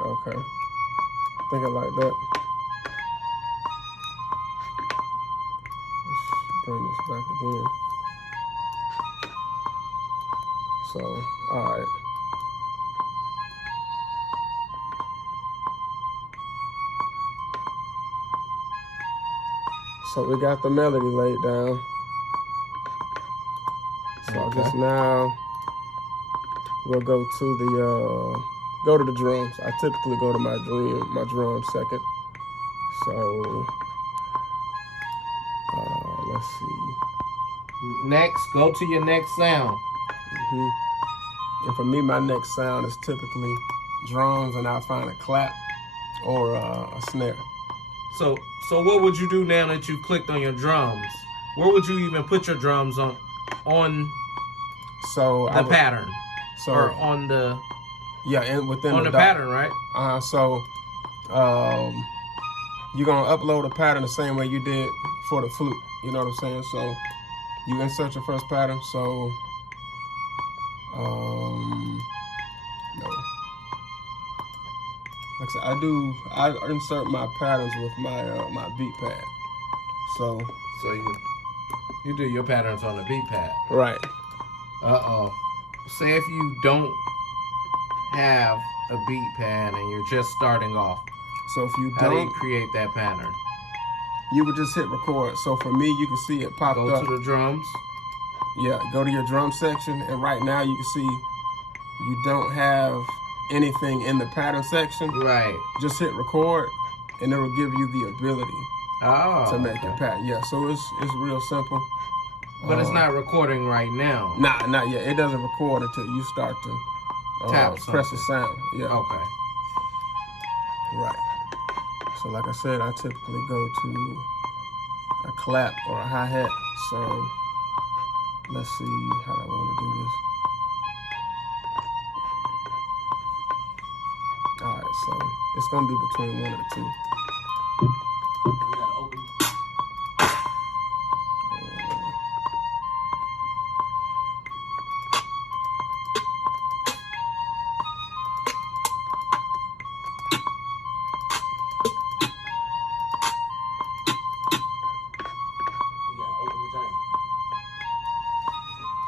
Okay. I think I like that. Let's bring this back again. So, all right. So we got the melody laid down. So I guess now we'll go to the drums. I typically go to my drum second. So let's see. Next, go to your next sound. And for me, my next sound is typically drums, and I'll find a clap or a snare. So what would you do now that you clicked on your drums? Where would you even put your drums on the pattern? Or on the and within the pattern, right? So you're gonna upload a pattern the same way you did for the flute. You know what I'm saying? So you insert your first pattern. So no. Like I said, I insert my patterns with my my beat pad. So you do your patterns on the beat pad. Right. Say if you don't have a beat pad and you're just starting off. So if you how do you create that pattern? You would just hit record. So for me, you can see it popped up. Go to the drums. Yeah, go to your drum section, and right now you can see you don't have anything in the pattern section. Right. Just hit record, and it will give you the ability to make your pattern. Yeah, so it's real simple. But it's not recording right now. Nah, not yet. It doesn't record until you start to press the sound. Yeah. Okay. Right. So like I said, I typically go to a clap or a hi-hat. So let's see how I want to do this. All right, so it's gonna be between one of the two. You gotta open.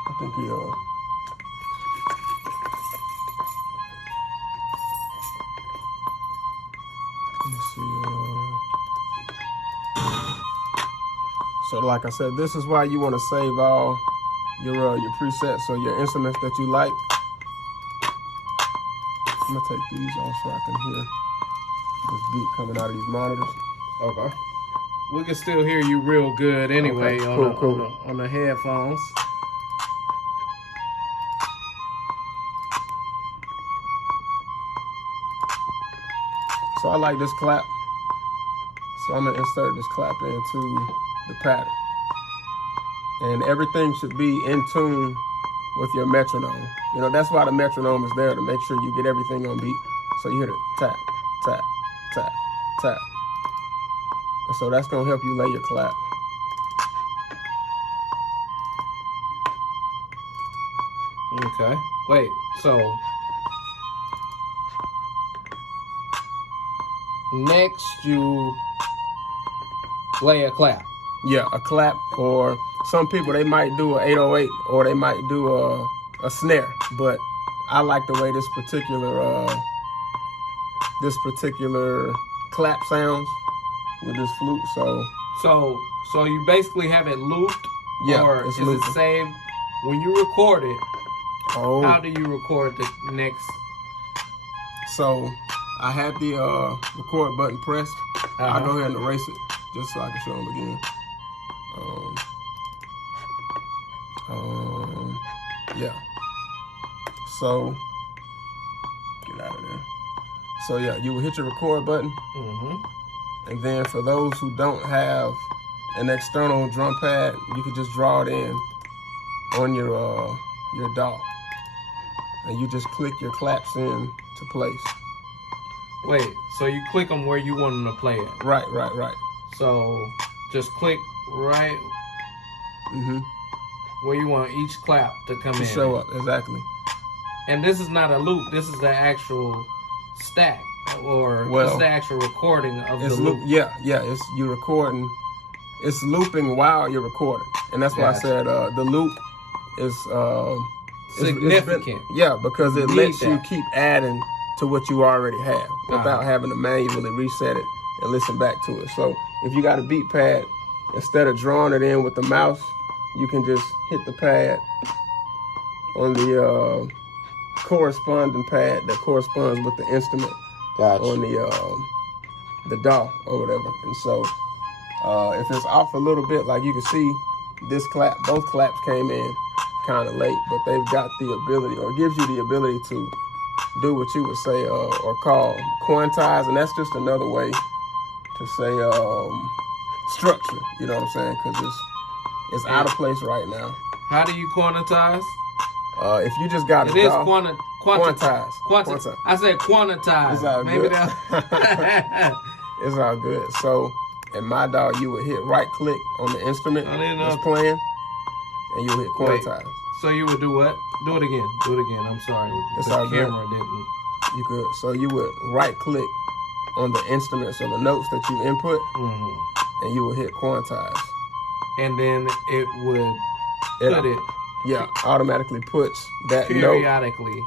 I think we let me see. So like I said, this is why you want to save all your presets or your instruments that you like. I'm gonna take these off so I can hear this beat coming out of these monitors. Okay. We can still hear you real good anyway. Okay, cool. On the headphones. So I like this clap. So I'm gonna insert this clap into the pattern. and everything should be in tune with your metronome. You know, that's why the metronome is there, to make sure you get everything on beat. So you hear the tap, tap, tap, tap. And so that's gonna help you lay your clap. Okay. Wait, so next you lay a clap. Yeah, a clap, or some people, they might do an 808, or they might do a snare. But I like the way this particular clap sounds with this flute. So you basically have it looped, Yeah, or it's is looped. it saved when you record it? Oh, How do you record the next? so I had the record button pressed. I'll go ahead and erase it just so I can show them again. Yeah. So get out of there. So yeah, you will hit your record button, and then for those who don't have an external drum pad, you can just draw it in on your DAW, and you just click your claps in to place. Wait, so you click them where you want them to play it. Right. So just click right where you want each clap to come To in. show up, exactly. And this is not a loop. This is the actual stack, or Well, this is the actual recording of the It's loop. Yeah. It's you recording. It's looping while you're recording, and that's why I Gotcha. said the loop is Significant. Yeah, because it You lets need you that. keep adding to what you already have without having to manually reset it and listen back to it. So if you got a beat pad, instead of drawing it in with the mouse, you can just hit the pad on the corresponding pad that corresponds with the instrument on the DAW or whatever. And so if it's off a little bit, like you can see, this clap, both claps came in kind of late, but they've got the ability, or gives you the ability to do what you would say or call quantize, and that's just another way to say structure. You know what I'm saying? Because it's out of place right now. How do you quantize? If you just got It is DAW, quantize. Quantize. I said quantize. It's all Maybe good. that. It's all good. So in my DAW, you would hit right click on the instrument I didn't know. that's playing, and you hit Wait. quantize. So you would do what? Do it again. Do it again. I'm sorry. It's The all good. camera didn't. You could, so you would right click on the instrument, so the notes that you input, and you would hit quantize. And then it would put it Yeah, automatically puts that note. periodically.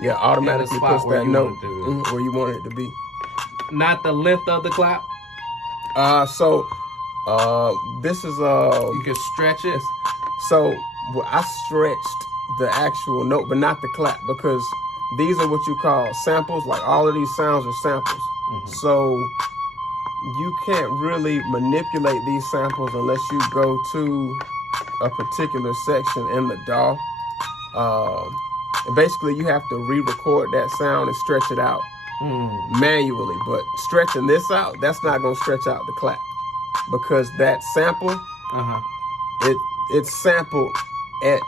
Yeah, automatically spot puts where that you note want it to. where you want it to be. Not the length of the clap. So this is You can stretch it. so I stretched the actual note, but not the clap, because these are what you call samples. Like all of these sounds are samples. So you can't really manipulate these samples unless you go to a particular section in the DAW. And basically you have to re-record that sound and stretch it out manually. But stretching this out, that's not gonna stretch out the clap, because that sample, it's sampled at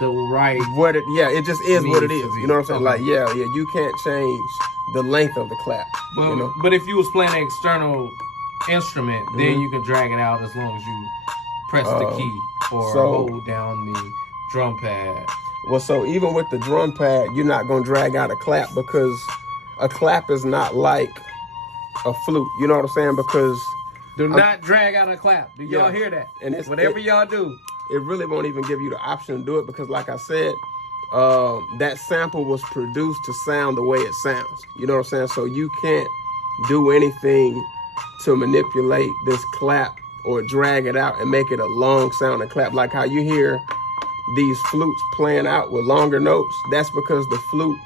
The right. what it, it just is what it Needs is. to be. You know what I'm saying? Okay. Like, you can't change the length of the clap. But, you know? but if you was playing an external instrument, then you can drag it out as long as you press the key or so- hold down the drum pad. Well, so even with the drum pad, you're not gonna drag out a clap, because a clap is not like a flute. You know what I'm saying? Because Do not drag out a clap. Do y'all hear that? And it's, Whatever y'all do. it really won't even give you the option to do it, because like I said, that sample was produced to sound the way it sounds. You know what I'm saying? So you can't do anything to manipulate this clap or drag it out and make it a long sounding clap. Like how you hear these flutes playing out with longer notes, that's because the flute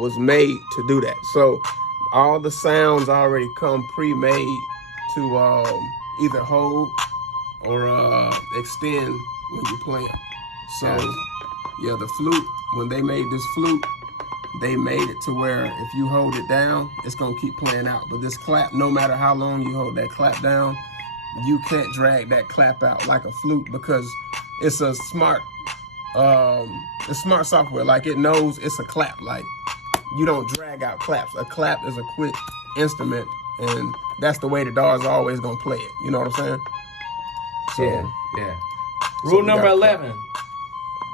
was made to do that. So all the sounds already come pre-made to either hold or extend when you're playing. So yeah, the flute, when they made this flute, they made it to where if you hold it down, it's gonna keep playing out. But this clap, no matter how long you hold that clap down, you can't drag that clap out like a flute because it's a smart software. Like it knows it's a clap. Like you don't drag out claps. A clap is a quick instrument, and that's the way the DAWs are always gonna play it. You know what I'm saying? So, Yeah. so Rule we number got 11.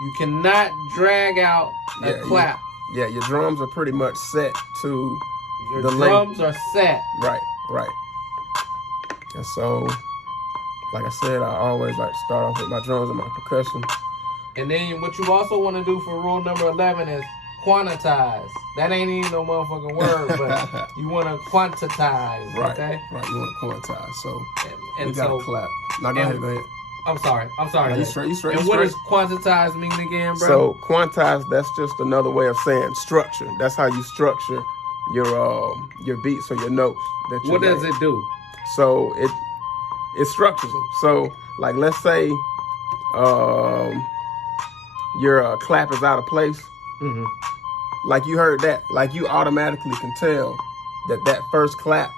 You cannot drag out a clap. Yeah, your drums are pretty much set to Your the drums length. are set. Right. And so, like I said, I always like to start off with my drums and my percussion. And then what you also want to do for rule number 11 is quantize. That ain't even no motherfucking word, but you want to quantize. Right. Okay. Right. You want to quantize. So And we got so to clap. Now go ahead. I'm sorry. No, you straight. And what does quantize mean again, bro? So quantize, that's just another way of saying structure. That's how you structure your beats or your notes. What does it do? So it structures them. So like let's say your clap is out of place. Mm-hmm. Like you heard that, like you automatically can tell that first clap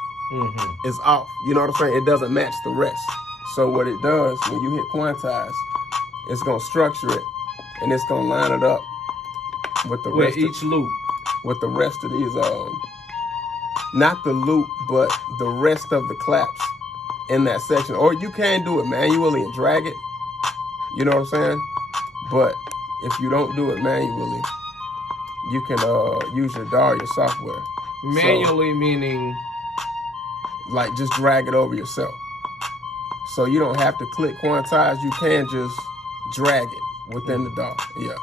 is off. You know what I'm saying? It doesn't match the rest. So what it does when you hit quantize, it's gonna structure it and it's gonna line it up with the rest each loop. with the rest of these not the loop, but the rest of the claps in that section. Or you can do it manually and drag it. You know what I'm saying? But if you don't do it manually, you can use your DAW, your software. Manually meaning Like just drag it over yourself. So you don't have to click quantize, you can just drag it within the DAW. Yeah.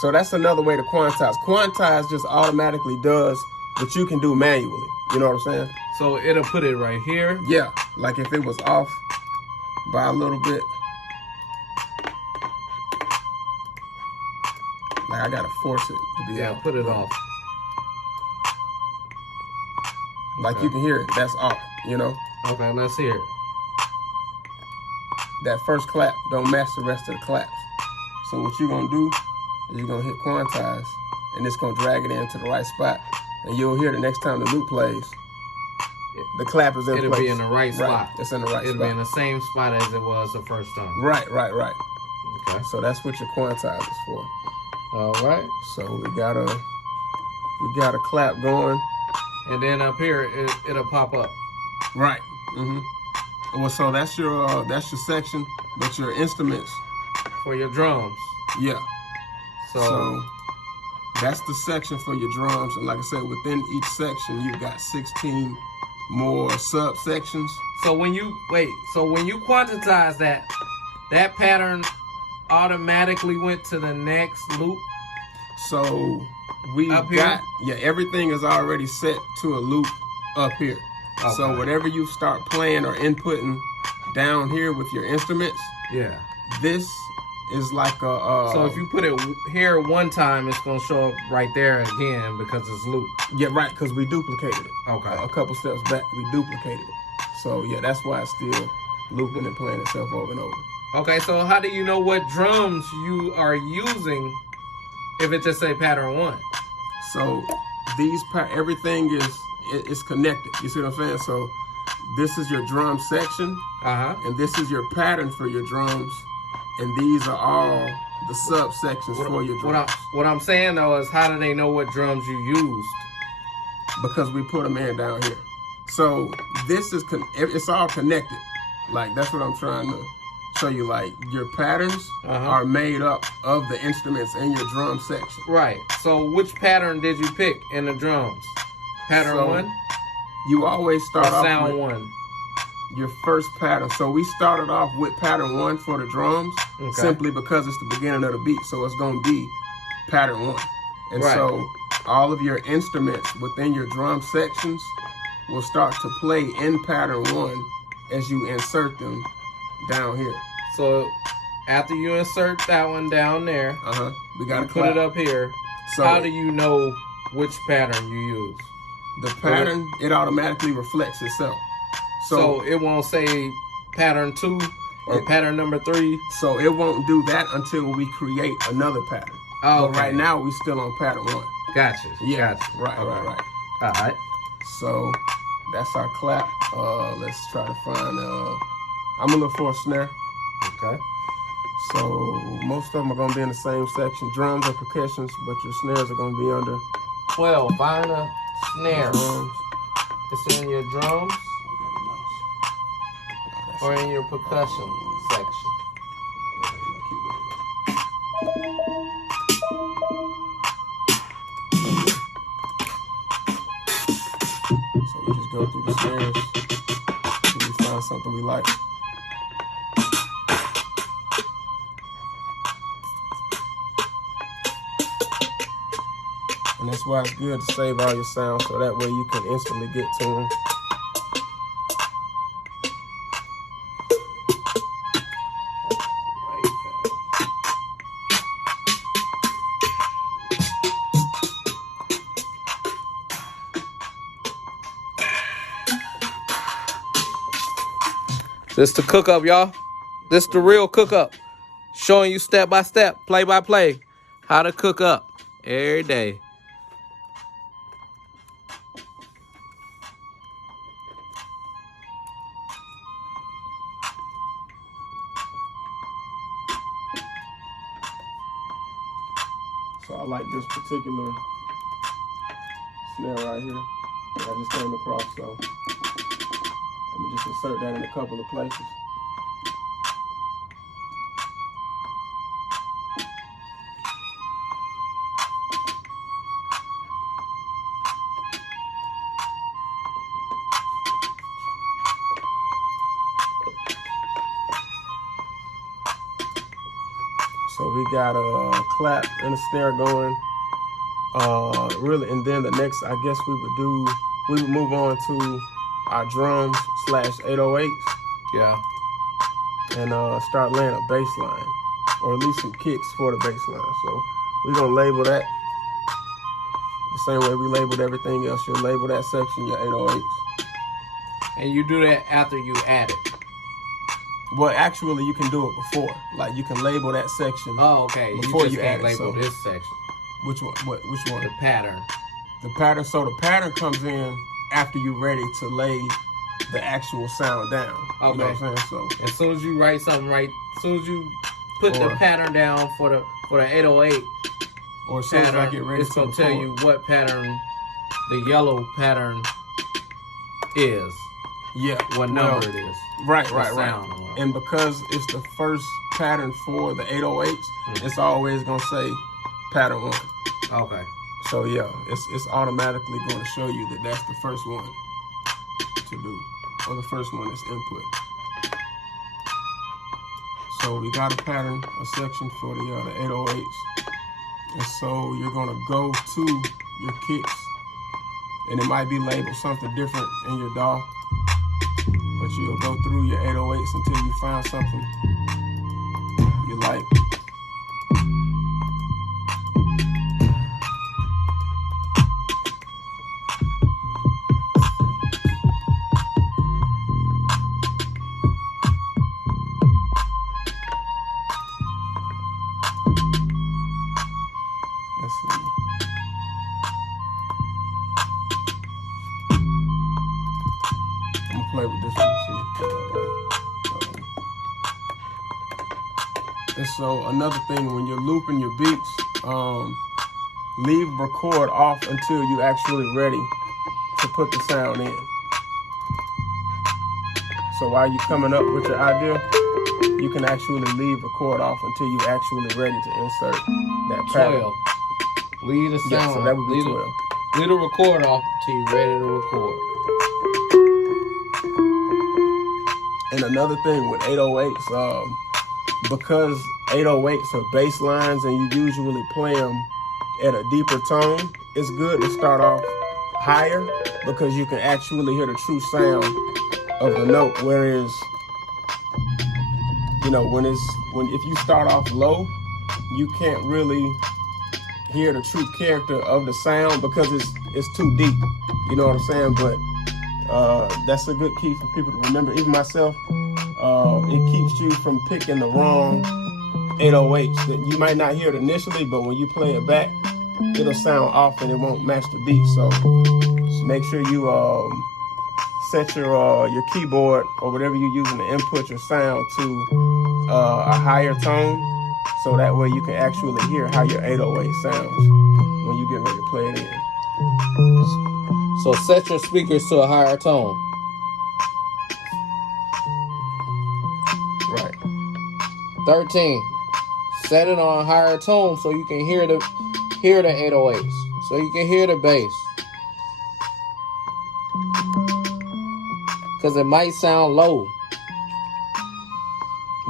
So that's another way to quantize. Quantize just automatically does what you can do manually. You know what I'm saying? so it'll put it right here. Yeah. Like if it was off by a little bit. Like I gotta force it to be out. Put it off. Like you can hear it, that's off, you know? Okay, let's hear it. That first clap don't match the rest of the claps. So what you're gonna do is you're gonna hit quantize and it's gonna drag it into the right spot. And you'll hear the next time the loop plays, the clap is in It'll place. be in the right spot. It's in the right It'll spot. be in the same spot as it was the first time. Right. Okay. So that's what your quantize is for. All right. So we got a clap going. And then up here, it'll pop up. Right. Well, so that's your section. That's your instruments. For your drums. Yeah. So that's the section for your drums, and like I said, within each section you've got 16 more subsections. So when you quantize that pattern automatically went to the next loop. So we Up here? got everything is already set to a loop up here. Okay. So whatever you start playing or inputting down here with your instruments, Yeah. this is like a So if you put it here one time, it's gonna show up right there again because it's looped. yeah, right, because we duplicated it. Okay. A couple steps back, we duplicated it. So yeah, that's why it's still looping and playing itself over and over. Okay, so how do you know what drums you are using if it just say pattern 1? So everything is connected. You see what I'm saying? So this is your drum section, and this is your pattern for your drums, and these are all the subsections for your drums. What I'm saying though is, how do they know what drums you used? Because we put them in down here. So this is it's all connected. Like that's what I'm trying to show you. Like your patterns are made up of the instruments in your drum section. Right. So which pattern did you pick in the drums? Pattern 1? You always start off sound with 1. your first pattern. So we started off with pattern 1 for the drums, simply because it's the beginning of the beat. So it's gonna be pattern 1. And so all of your instruments within your drum sections will start to play in pattern 1 as you insert them down here. So after you insert that one down there, we gotta put it up here. So how do you know which pattern you use? The pattern, it automatically reflects itself. So it won't say pattern 2 or pattern number 3. So it won't do that until we create another pattern. Oh, but right now we still on pattern 1. Gotcha. Yeah. Gotcha. Right. All right. So That's our clap. Let's try to find, I'm gonna look for a snare. Okay. So most of them are gonna be in the same section, drums and percussions, but your snares are gonna be under 12, find a snare. drums. It's in your drums or in your percussion section. So we just go through the snares until we find something we like. And that's why it's good to save all your sounds so that way you can instantly get to them. This the cook up, y'all. This the real cook up. Showing you step by step, play by play, how to cook up every day. So I like this particular snare right here that I just came across, so let me just insert that in a couple of places. So we got a clap and a snare going. Really, and then the next, I guess we would move on to our drums / 808s. Yeah. And start laying a bass line, or at least some kicks for the bass line. So we're gonna label that the same way we labeled everything else. You'll label that section your 808s. And you do that after you add it. Well, actually, you can do it before. Like you can label that section. Oh, okay. Before you just you can't add it, label so- this section. Which one? Which one? The pattern. The pattern. So the pattern comes in after you're ready to lay the actual sound down. You know what I'm saying? So As soon as you write something right, as soon as you put the pattern down for the 808 or as soon as I pattern, get ready it's to gonna tell you record. what pattern the yellow pattern is, Yeah. what number it is. Right. sound. And because it's the first pattern for the 808s, it's always gonna say pattern 1. Okay. So yeah, it's automatically going to show you that that's the first one to do, or the first one that's input. So we got a pattern, a section for the 808s, and so you're gonna go to your kicks, and it might be labeled something different in your DAW, but you'll go through your 808s until you find something you like. Let's see. I'm gonna play with this one. See. And so another thing, when you're looping your beats, leave record off until you actually ready to put the sound in. So while you're coming up with your idea, you can actually leave record off until you actually ready to insert that pattern. 12. Leave the sound. Yeah, so that would be 12. Leave the record off until you're ready to record. And another thing with 808s, because 808s are bass lines and you usually play them at a deeper tone, it's good to start off higher because you can actually hear the true sound of the note. Whereas, you know, if you start off low, you can't really hear the true character of the sound because it's too deep. You know what I'm saying? But that's a good key for people to remember. Even myself, it keeps you from picking the wrong 808s. That you might not hear it initially, but when you play it back, it'll sound off and it won't match the beat. So make sure you set your keyboard or whatever you're using to input your sound to a higher tone, so that way you can actually hear how your 808 sounds when you get ready to play it in. So set your speakers to a higher tone. Right. 13. Set it on a higher tone so you can hear the 808s. So you can hear the bass. Because it might sound low.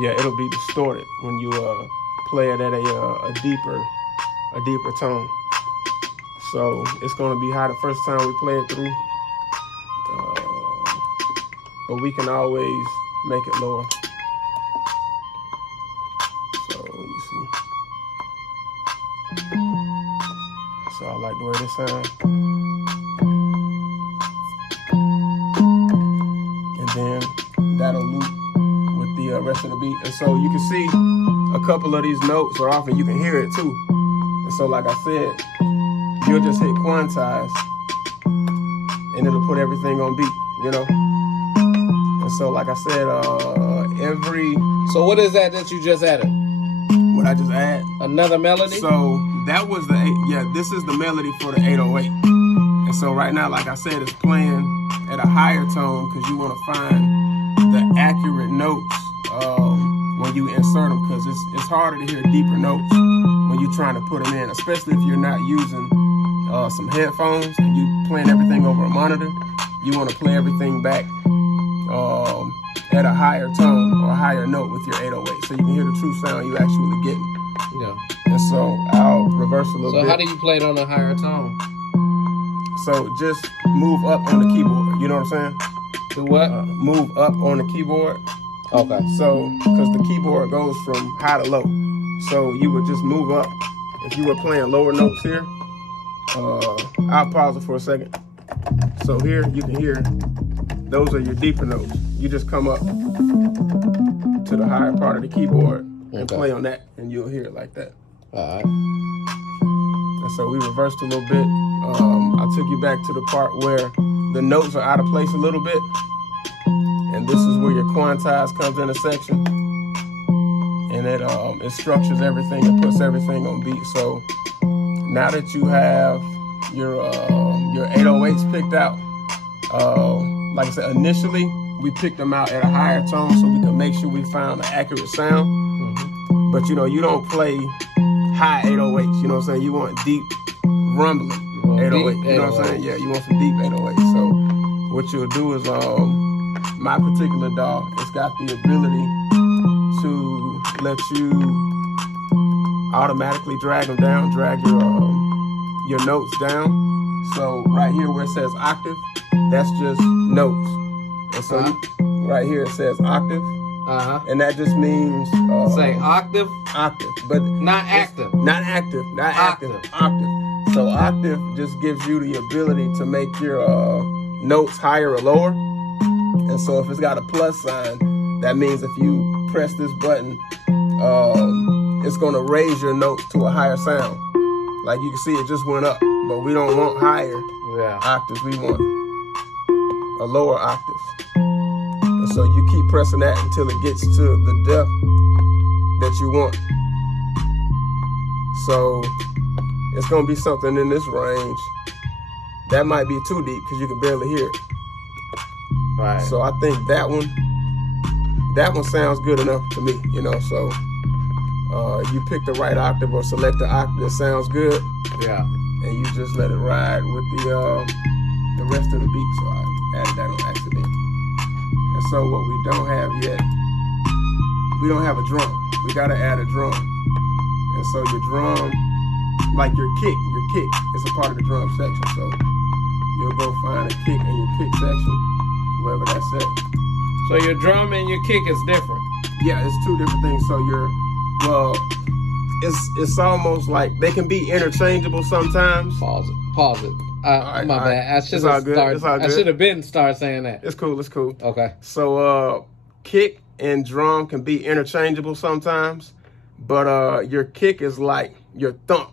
Yeah, it'll be distorted when you play it at a deeper tone. So it's gonna be high the first time we play it through, but we can always make it lower. So let me see. So I like the way this sounds. And then that'll loop with the rest of the beat. And so you can see a couple of these notes are off and you can hear it too. And so like I said, you'll just hit Quantize and it'll put everything on beat, you know? And so like I said, So what is that you just added? what I just add? Another melody? So that was this is the melody for the 808. And so right now, like I said, it's playing at a higher tone because you want to find the accurate notes when you insert them, because it's harder to hear deeper notes when you're trying to put them in, especially if you're not using some headphones and you playing everything over a monitor. You want to play everything back at a higher tone or a higher note with your 808, so you can hear the true sound you actually getting. Yeah. And so I'll reverse a little bit. So how do you play it on a higher tone? So just move up on the keyboard. You know what I'm saying? Do what? Move up on the keyboard. Okay. So, because the keyboard goes from high to low. So you would just move up. If you were playing lower notes here, I'll pause it for a second. So here you can hear, those are your deeper notes. You just come up to the higher part of the keyboard and play on that, and you'll hear it like that. All right. And so we reversed a little bit. I took you back to the part where the notes are out of place a little bit. And this is where your Quantize comes into section. And it structures everything, it puts everything on beat. So now that you have your 808s picked out, like I said, initially we picked them out at a higher tone so we can make sure we found an accurate sound. Mm-hmm. But you know, you don't play high 808s, you know what I'm saying? You want deep, rumbling 808, you know what I'm saying? Yeah, you want some deep 808s. So what you'll do is, my particular DAW, it's got the ability to let you automatically drag them down, drag your notes down. So right here where it says octave, that's just notes. And so right here it says octave. And that just means say octave, but not active. Not active. Octave. So octave just gives you the ability to make your notes higher or lower. And so if it's got a plus sign, that means if you press this button, it's gonna raise your notes to a higher sound. Like you can see, it just went up, but we don't want higher octaves. We want a lower octave. And so you keep pressing that until it gets to the depth that you want. So it's gonna be something in this range. That might be too deep because you can barely hear it. Right. So I think that one sounds good enough to me, you know. So you pick the right octave or select the octave that sounds good. Yeah. And you just let it ride with the rest of the beat. So I added that on accident. And so what we don't have yet, we don't have a drum. We gotta add a drum. And so your drum, like your kick is a part of the drum section. So you'll go find a kick in your kick section, wherever that's at. So your drum and your kick is different? Yeah, it's two different things. So it's almost like they can be interchangeable sometimes. Pause it. My bad. I should have been start saying that. It's cool. Okay. So kick and drum can be interchangeable sometimes, but your kick is like your thump.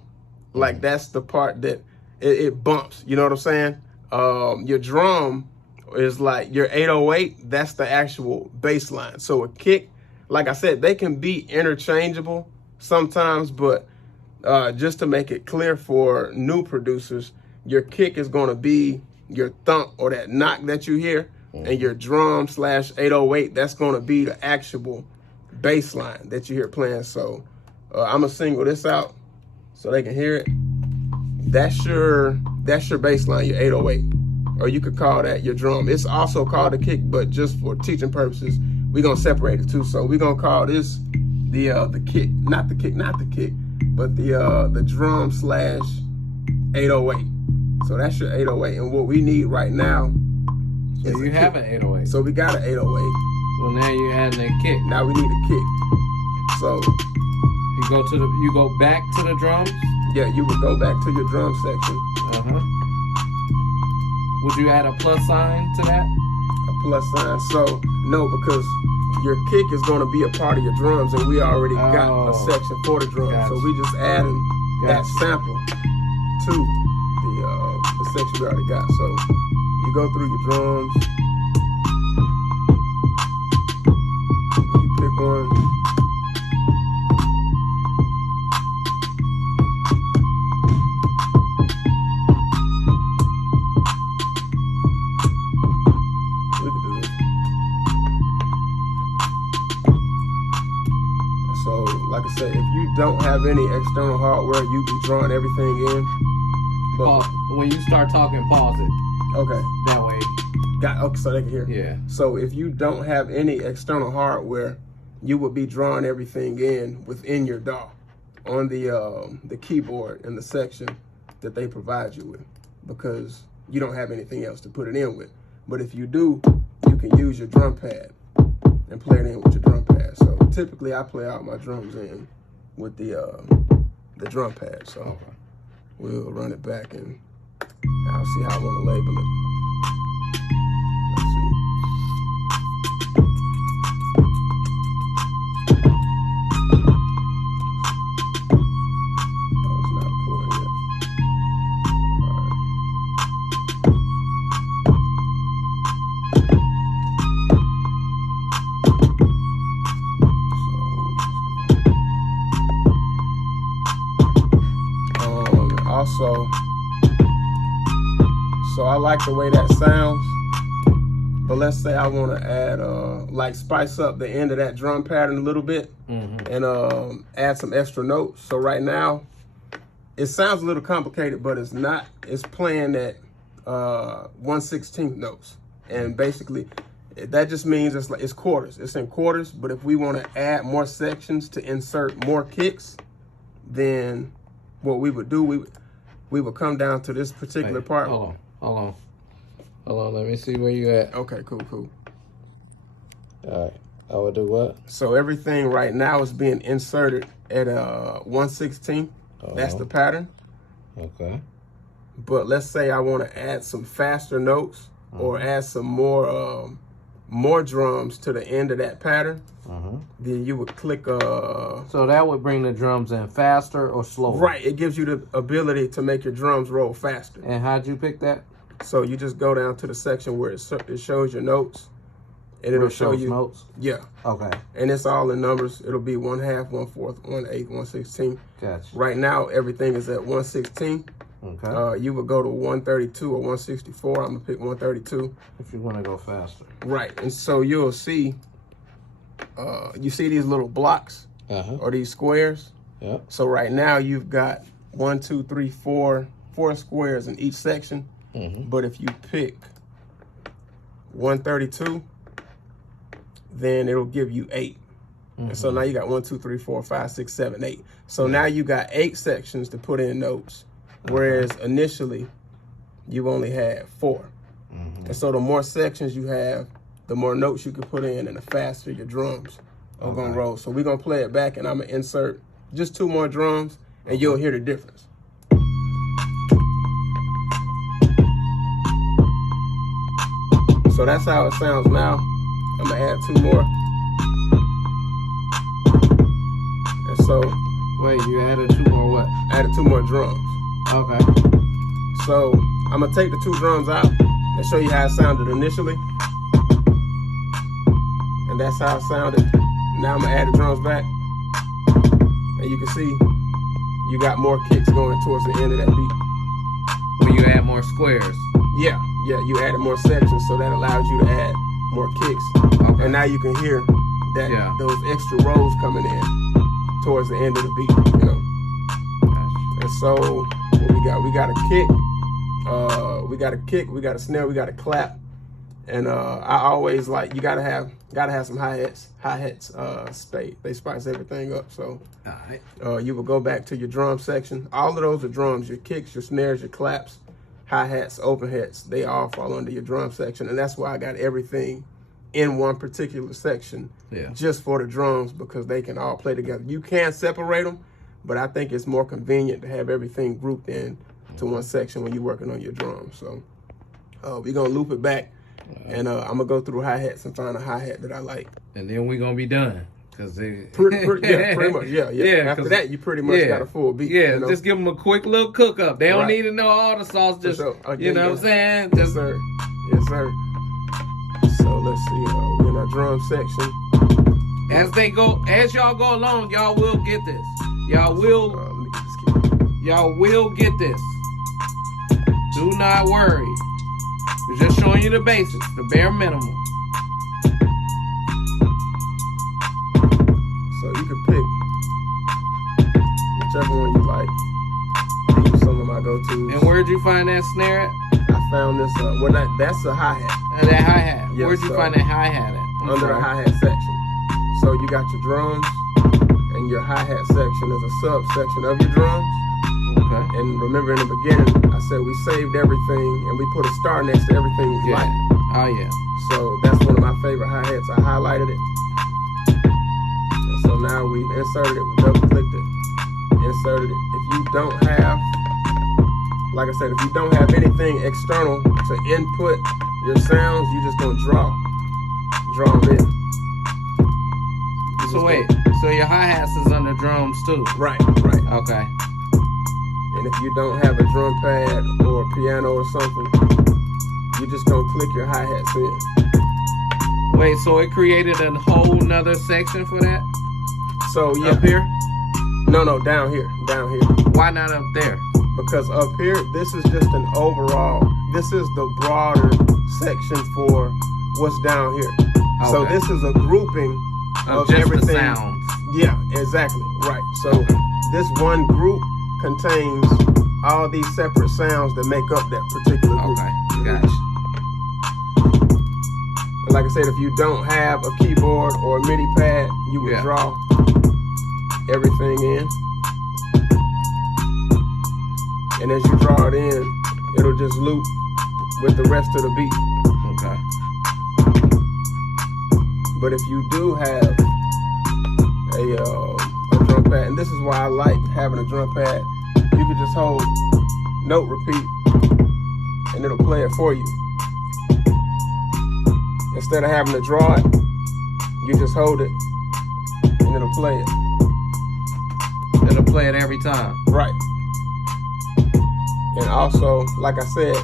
Like that's the part that it bumps. You know what I'm saying? Your drum is like your 808, that's the actual bass line. So a kick, like I said, they can be interchangeable sometimes, but just to make it clear for new producers, your kick is going to be your thump or that knock that you hear, and your drum / 808, that's going to be the actual bass line that you hear playing. So I'm going to single this out so they can hear it. That's your bass line, your 808. Or you could call that your drum. It's also called a kick, but just for teaching purposes, we're going to separate it too. So we're going to call this the kick, not the kick, but the drum / 808. So that's your 808. And what we need right now So is you have an 808. So we got an 808. Well, now you're adding a kick. Now we need a kick. So you go back to the drums. yeah, you would go back to your drum section. Would you add a plus sign to that? A plus sign. So no, because your kick is going to be a part of your drums, and we already got a section for the drums. Gotcha. So we just adding that sample to the section we already got. So you go through your drums, you pick one. So, like I said, if you don't have any external hardware, you be drawing everything in. But When you start talking, pause it. okay, That way. okay, so they can hear. Yeah. So if you don't have any external hardware, you would be drawing everything in within your DAW on the keyboard in the section that they provide you with, because you don't have anything else to put it in with. But if you do, you can use your drum pad and play it in with your drum pad. So typically I play out my drums in with the drum pad. So we'll run it back and I'll see how I want to label it. Let's see. Oh, it's not recording yet. All right. So I like the way that sounds, but let's say I want to add, like spice up the end of that drum pattern a little bit and add some extra notes. So right now, it sounds a little complicated, but it's not. It's playing at 1/16 notes, and basically that just means it's quarters. It's in quarters. But if we want to add more sections to insert more kicks, then what we would do, we would come down to this particular part. Hold on, let me see where you at. Okay, cool. All right, I would do what? So everything right now is being inserted at 1/16. That's the pattern. Okay. But let's say I want to add some faster notes or add some more drums to the end of that pattern. Then you would click So that would bring the drums in faster or slower? Right, it gives you the ability to make your drums roll faster. And how'd you pick that? So you just go down to the section where it shows your notes, and it'll show you notes. Yeah. Okay. And it's all in numbers. It'll be 1/2, 1/4, 1/8, 1/16. Gotcha. Right now everything is at 1/16. Okay. You would go to 132 or 164. I'm gonna pick 132. If you want to go faster. Right, and so you'll see. You see these little blocks or these squares. Yeah. So right now you've got 1, 2, 3, 4 squares in each section. But if you pick 132, then it'll give you 8. And so now you got 1, 2, 3, 4, 5, 6, 7, 8. So now you got 8 sections to put in notes, whereas initially you only had 4. And so the more sections you have, the more notes you can put in, and the faster your drums are gonna roll. So we're gonna play it back, and I'm gonna insert just 2 more drums, and you'll hear the difference. So that's how it sounds now. I'm gonna add 2 more. And so, Wait, you added 2 more what? I added 2 more drums. Okay. So I'm gonna take the 2 drums out, Let's show you how it sounded initially. And that's how it sounded. Now I'm gonna add the drums back. And you can see you got more kicks going towards the end of that beat. When you add more squares. Yeah, you added more sections, so that allows you to add more kicks. Okay. And now you can hear that those extra rows coming in towards the end of the beat, you know. And so what we got? We got a kick, we got a kick, we got a snare, we got a clap. And I always like, you gotta have some hi-hats. They spice everything up. So you will go back to your drum section. All of those are drums, your kicks, your snares, your claps, hi-hats, open hats, they all fall under your drum section. And that's why I got everything in one particular section just for the drums, because they can all play together. You can separate them, but I think it's more convenient to have everything grouped in to one section when you're working on your drums. So we're gonna loop it back. And I'm gonna go through hi-hats and find a hi-hat that I like. And then we're gonna be done. Cause pretty much, yeah. After that, you pretty much got a full beat. Yeah, you know? Just give them a quick little cook up. They don't need to know all the sauce. Just you know what I'm saying? Yes, sir. Yes, sir. So let's see. We're in our drum section. As y'all go along, y'all will get this. Y'all will get this. Do not worry. We're just showing you the basics, the bare minimum. So you can pick whichever one you like. These are some of my go-tos. And where'd you find that snare at? I found this, that's a hi-hat. That hi-hat. Yes, where'd you find that hi-hat at? Under the hi-hat section. So you got your drums, and your hi-hat section is a subsection of your drums. Okay. And remember in the beginning, I said we saved everything and we put a star next to everything we like. Oh yeah. So that's one of my favorite hi-hats. I highlighted it. And so now we've inserted it, we double clicked it, inserted it. If you don't have, like I said, if you don't have anything external to input your sounds, you just gonna draw them in. So wait, so your hi-hats is under drums too? Right. Okay. And if you don't have a drum pad or a piano or something, you just gonna click your hi-hats in. Wait, so it created a whole nother section for that? So yeah. Up here? No, down here. Why not up there? Because up here, this is just an overall, this is the broader section for what's down here. Okay. So this is a grouping of just everything. The sounds. Yeah, exactly, right. So this one group contains all these separate sounds that make up that particular group. Okay, gotcha. And like I said, if you don't have a keyboard or a MIDI pad, you would draw everything in. And as you draw it in, it'll just loop with the rest of the beat. Okay. But if you do have a drum pad, and this is why I like having a drum pad, you can just hold note repeat and it'll play it for you. Instead of having to draw it, you just hold it and it'll play it. It'll play it every time. Right. And also, like I said,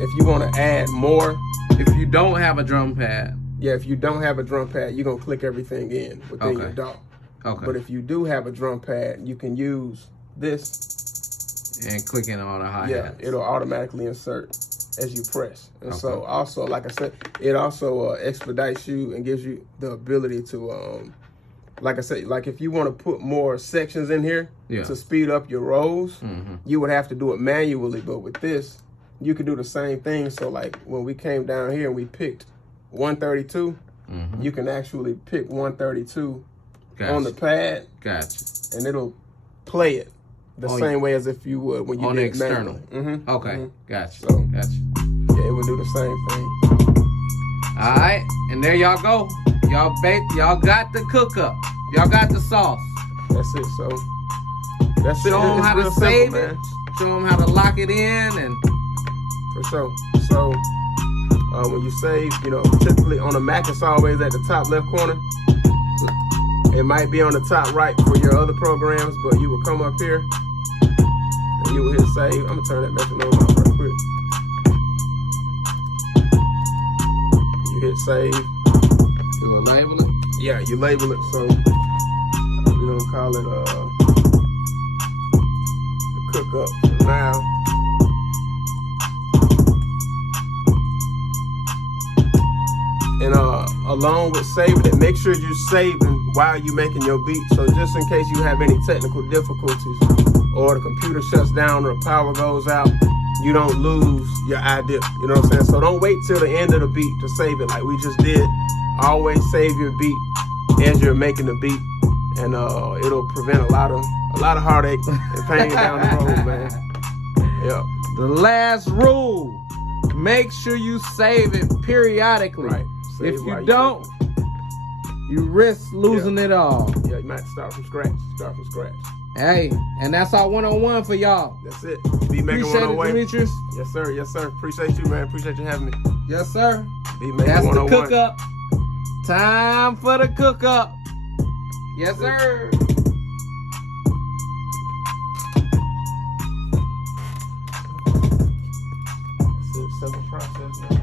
if you want to add more. If you don't have a drum pad. Yeah, if you don't have a drum pad, you're going to click everything in within your DAW. Okay. But if you do have a drum pad, you can use this. And click in on the hi-hats. Yeah, it'll automatically insert as you press. And so also, like I said, it also expedites you and gives you the ability to, like I said, like if you want to put more sections in here to speed up your rows, you would have to do it manually. But with this, you can do the same thing. So like when we came down here and we picked 132, you can actually pick 132 on the pad. Gotcha. And it'll play it the same way as if you would when you on did the external. Okay, gotcha. So, gotcha. Yeah, it would do the same thing. All right, and there y'all go. Y'all got the cook up. Y'all got the sauce. That's it. So that's it. Show them how to save it. Show them how to lock it in, and for sure. So when you save, you know, typically on a Mac, it's always at the top left corner. It might be on the top right for your other programs, but you will come up here and you will hit save. I'm gonna turn that metronome off real quick. hit save. You gonna label it? Yeah, you label it, so we're gonna call it the cook up for now. And along with saving it, make sure you're saving while you're making your beat. So just in case you have any technical difficulties or the computer shuts down or the power goes out, you don't lose your idea. You know what I'm saying? So don't wait till the end of the beat to save it like we just did. Always save your beat as you're making the beat, and it'll prevent a lot of heartache and pain down the road, man. Yeah. The last rule: make sure you save it periodically. Right. Save If while you you're don't, you risk losing it all. Yeah, you might start from scratch. Hey, and that's our 101 for y'all. That's it. Beatmaking Appreciate it, 101. Demetrius. Yes, sir. Yes, sir. Appreciate you, man. Appreciate you having me. Yes, sir. Beatmaking That's 101. the cook up. Time for the cook up. Yes, sir. It's a simple process, man.